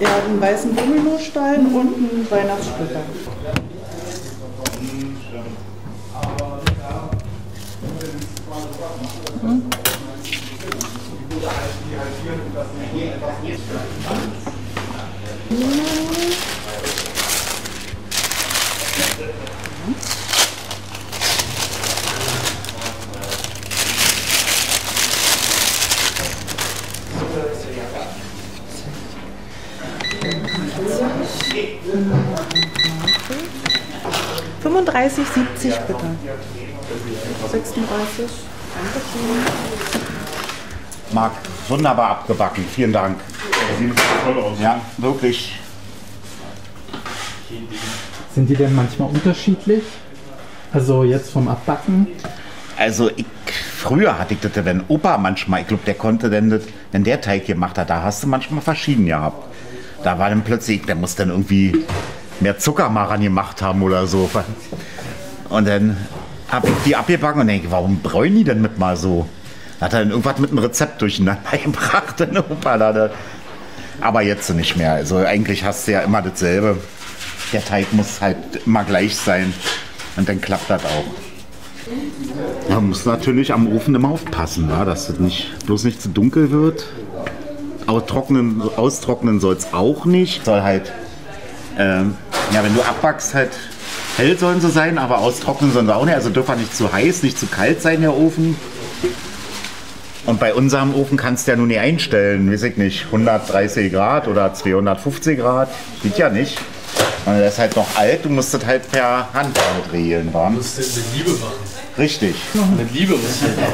Er hat einen weißen Dominostein und einen Weihnachtssplitter. $35,70 bitte. 36. Dankeschön. Marc, wunderbar abgebacken. Vielen Dank. Sieht toll aus. Ja, wirklich. Sind die denn manchmal unterschiedlich? Also jetzt vom Abbacken? Also früher hatte ich das, wenn Opa manchmal, ich glaube, der konnte denn das, wenn der Teig gemacht hat, da hast du manchmal verschieden gehabt. Da war dann plötzlich, der muss dann irgendwie mehr Zucker mal ran gemacht haben oder so. Und dann habe ich die abgebacken und denke, warum bräunen die denn mit mal so? Da hat er dann irgendwas mit einem Rezept durcheinander gebracht, der Opa da. Aber jetzt nicht mehr. Also eigentlich hast du ja immer dasselbe. Der Teig muss halt immer gleich sein und dann klappt das auch. Man muss natürlich am Ofen immer aufpassen, wa? Dass das bloß nicht zu dunkel wird. Austrocknen soll es auch nicht. Soll halt, ja, wenn du abbackst, halt hell sollen sie sein, aber austrocknen sollen sie auch nicht. Also dürfen nicht zu heiß, nicht zu kalt sein, der Ofen. Und bei unserem Ofen kannst du ja nun nicht einstellen, weiß ich nicht, 130 Grad oder 250 Grad. Geht ja nicht. Und der ist halt noch alt, du musst das halt per Hand damit regeln. Du musst das mit Liebe machen. Richtig. Mit Liebe musst du das machen.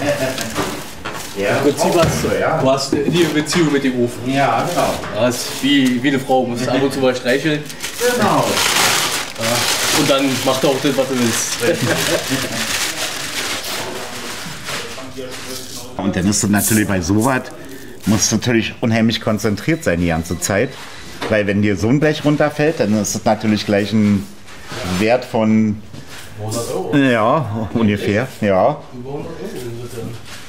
Ja, Im Prinzip du hast eine innige Beziehung mit dem Ofen. Ja, genau. Das ist wie eine Frau, musst ab und zu mal streicheln. Genau. Ja. Und dann mach doch auch das, was du willst. Und dann ist es natürlich bei sowas, musst du natürlich unheimlich konzentriert sein die ganze Zeit. Weil wenn dir so ein Blech runterfällt, dann ist es natürlich gleich ein Wert von 100 €. Ja, ungefähr, ja.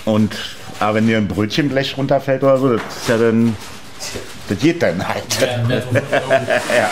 Und aber wenn dir ein Brötchenblech runterfällt oder so, das ist ja dann, das geht dann halt. Ja, Wert von 100 €. Ja.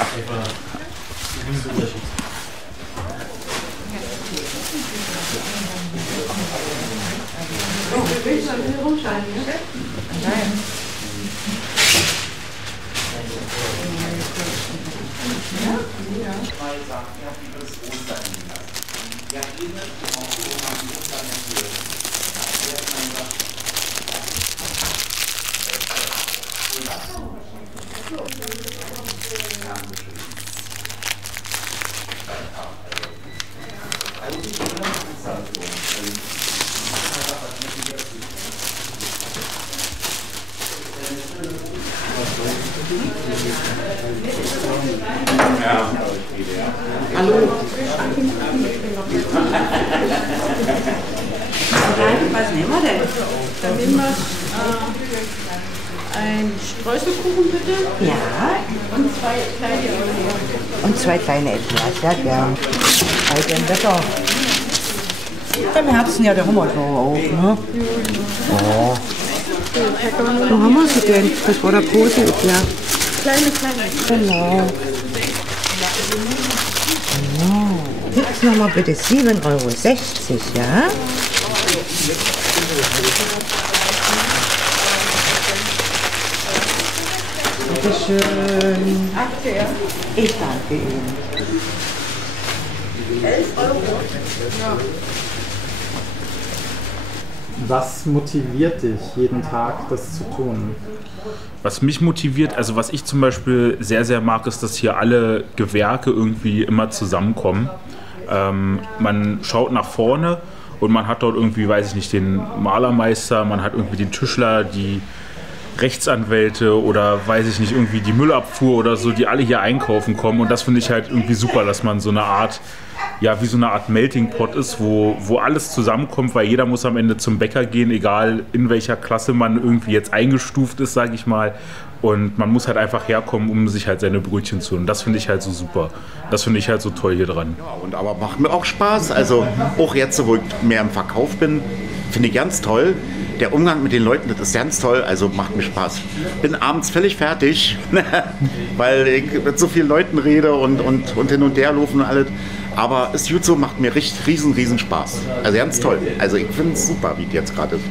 Hallo. Was nehmen wir denn? Dann nehmen wir einen Streuselkuchen bitte. Ja. Und zwei kleine Äpfel. Und zwei kleine Äpfel, ja, gern. Bei dem Wetter. Im Herbst, ja, der haben wir so auch, ne? Oh. Wo haben wir sie denn? Das war der große Äpfel. Kleine. Genau. Jetzt nochmal bitte 7,60 €, ja? Bitte schön. Ich danke Ihnen. 11 €. Ja. Was motiviert dich, jeden Tag das zu tun? Was mich motiviert, also was ich zum Beispiel sehr, sehr mag, ist, dass hier alle Gewerke irgendwie immer zusammenkommen. Man schaut nach vorne und man hat dort irgendwie, weiß ich nicht, den Malermeister, man hat irgendwie den Tischler, die Rechtsanwälte oder weiß ich nicht, irgendwie die Müllabfuhr oder so, die alle hier einkaufen kommen. Und das finde ich halt irgendwie super, dass man so eine Art, ja, wie so eine Art Melting Pot ist, wo alles zusammenkommt, weil jeder muss am Ende zum Bäcker gehen, egal in welcher Klasse man irgendwie jetzt eingestuft ist, sage ich mal. Und man muss halt einfach herkommen, um sich halt seine Brötchen zu holen. Das finde ich halt so super. Das finde ich halt so toll hier dran. Ja, und aber macht mir auch Spaß. Also auch jetzt, wo ich mehr im Verkauf bin, finde ich ganz toll. Der Umgang mit den Leuten, das ist ganz toll, also macht mir Spaß. Bin abends völlig fertig, weil ich mit so vielen Leuten rede und hin und her laufen und alles. Aber ist gut so, macht mir riesen Spaß. Also ganz toll. Also ich finde es super, wie es jetzt gerade ist.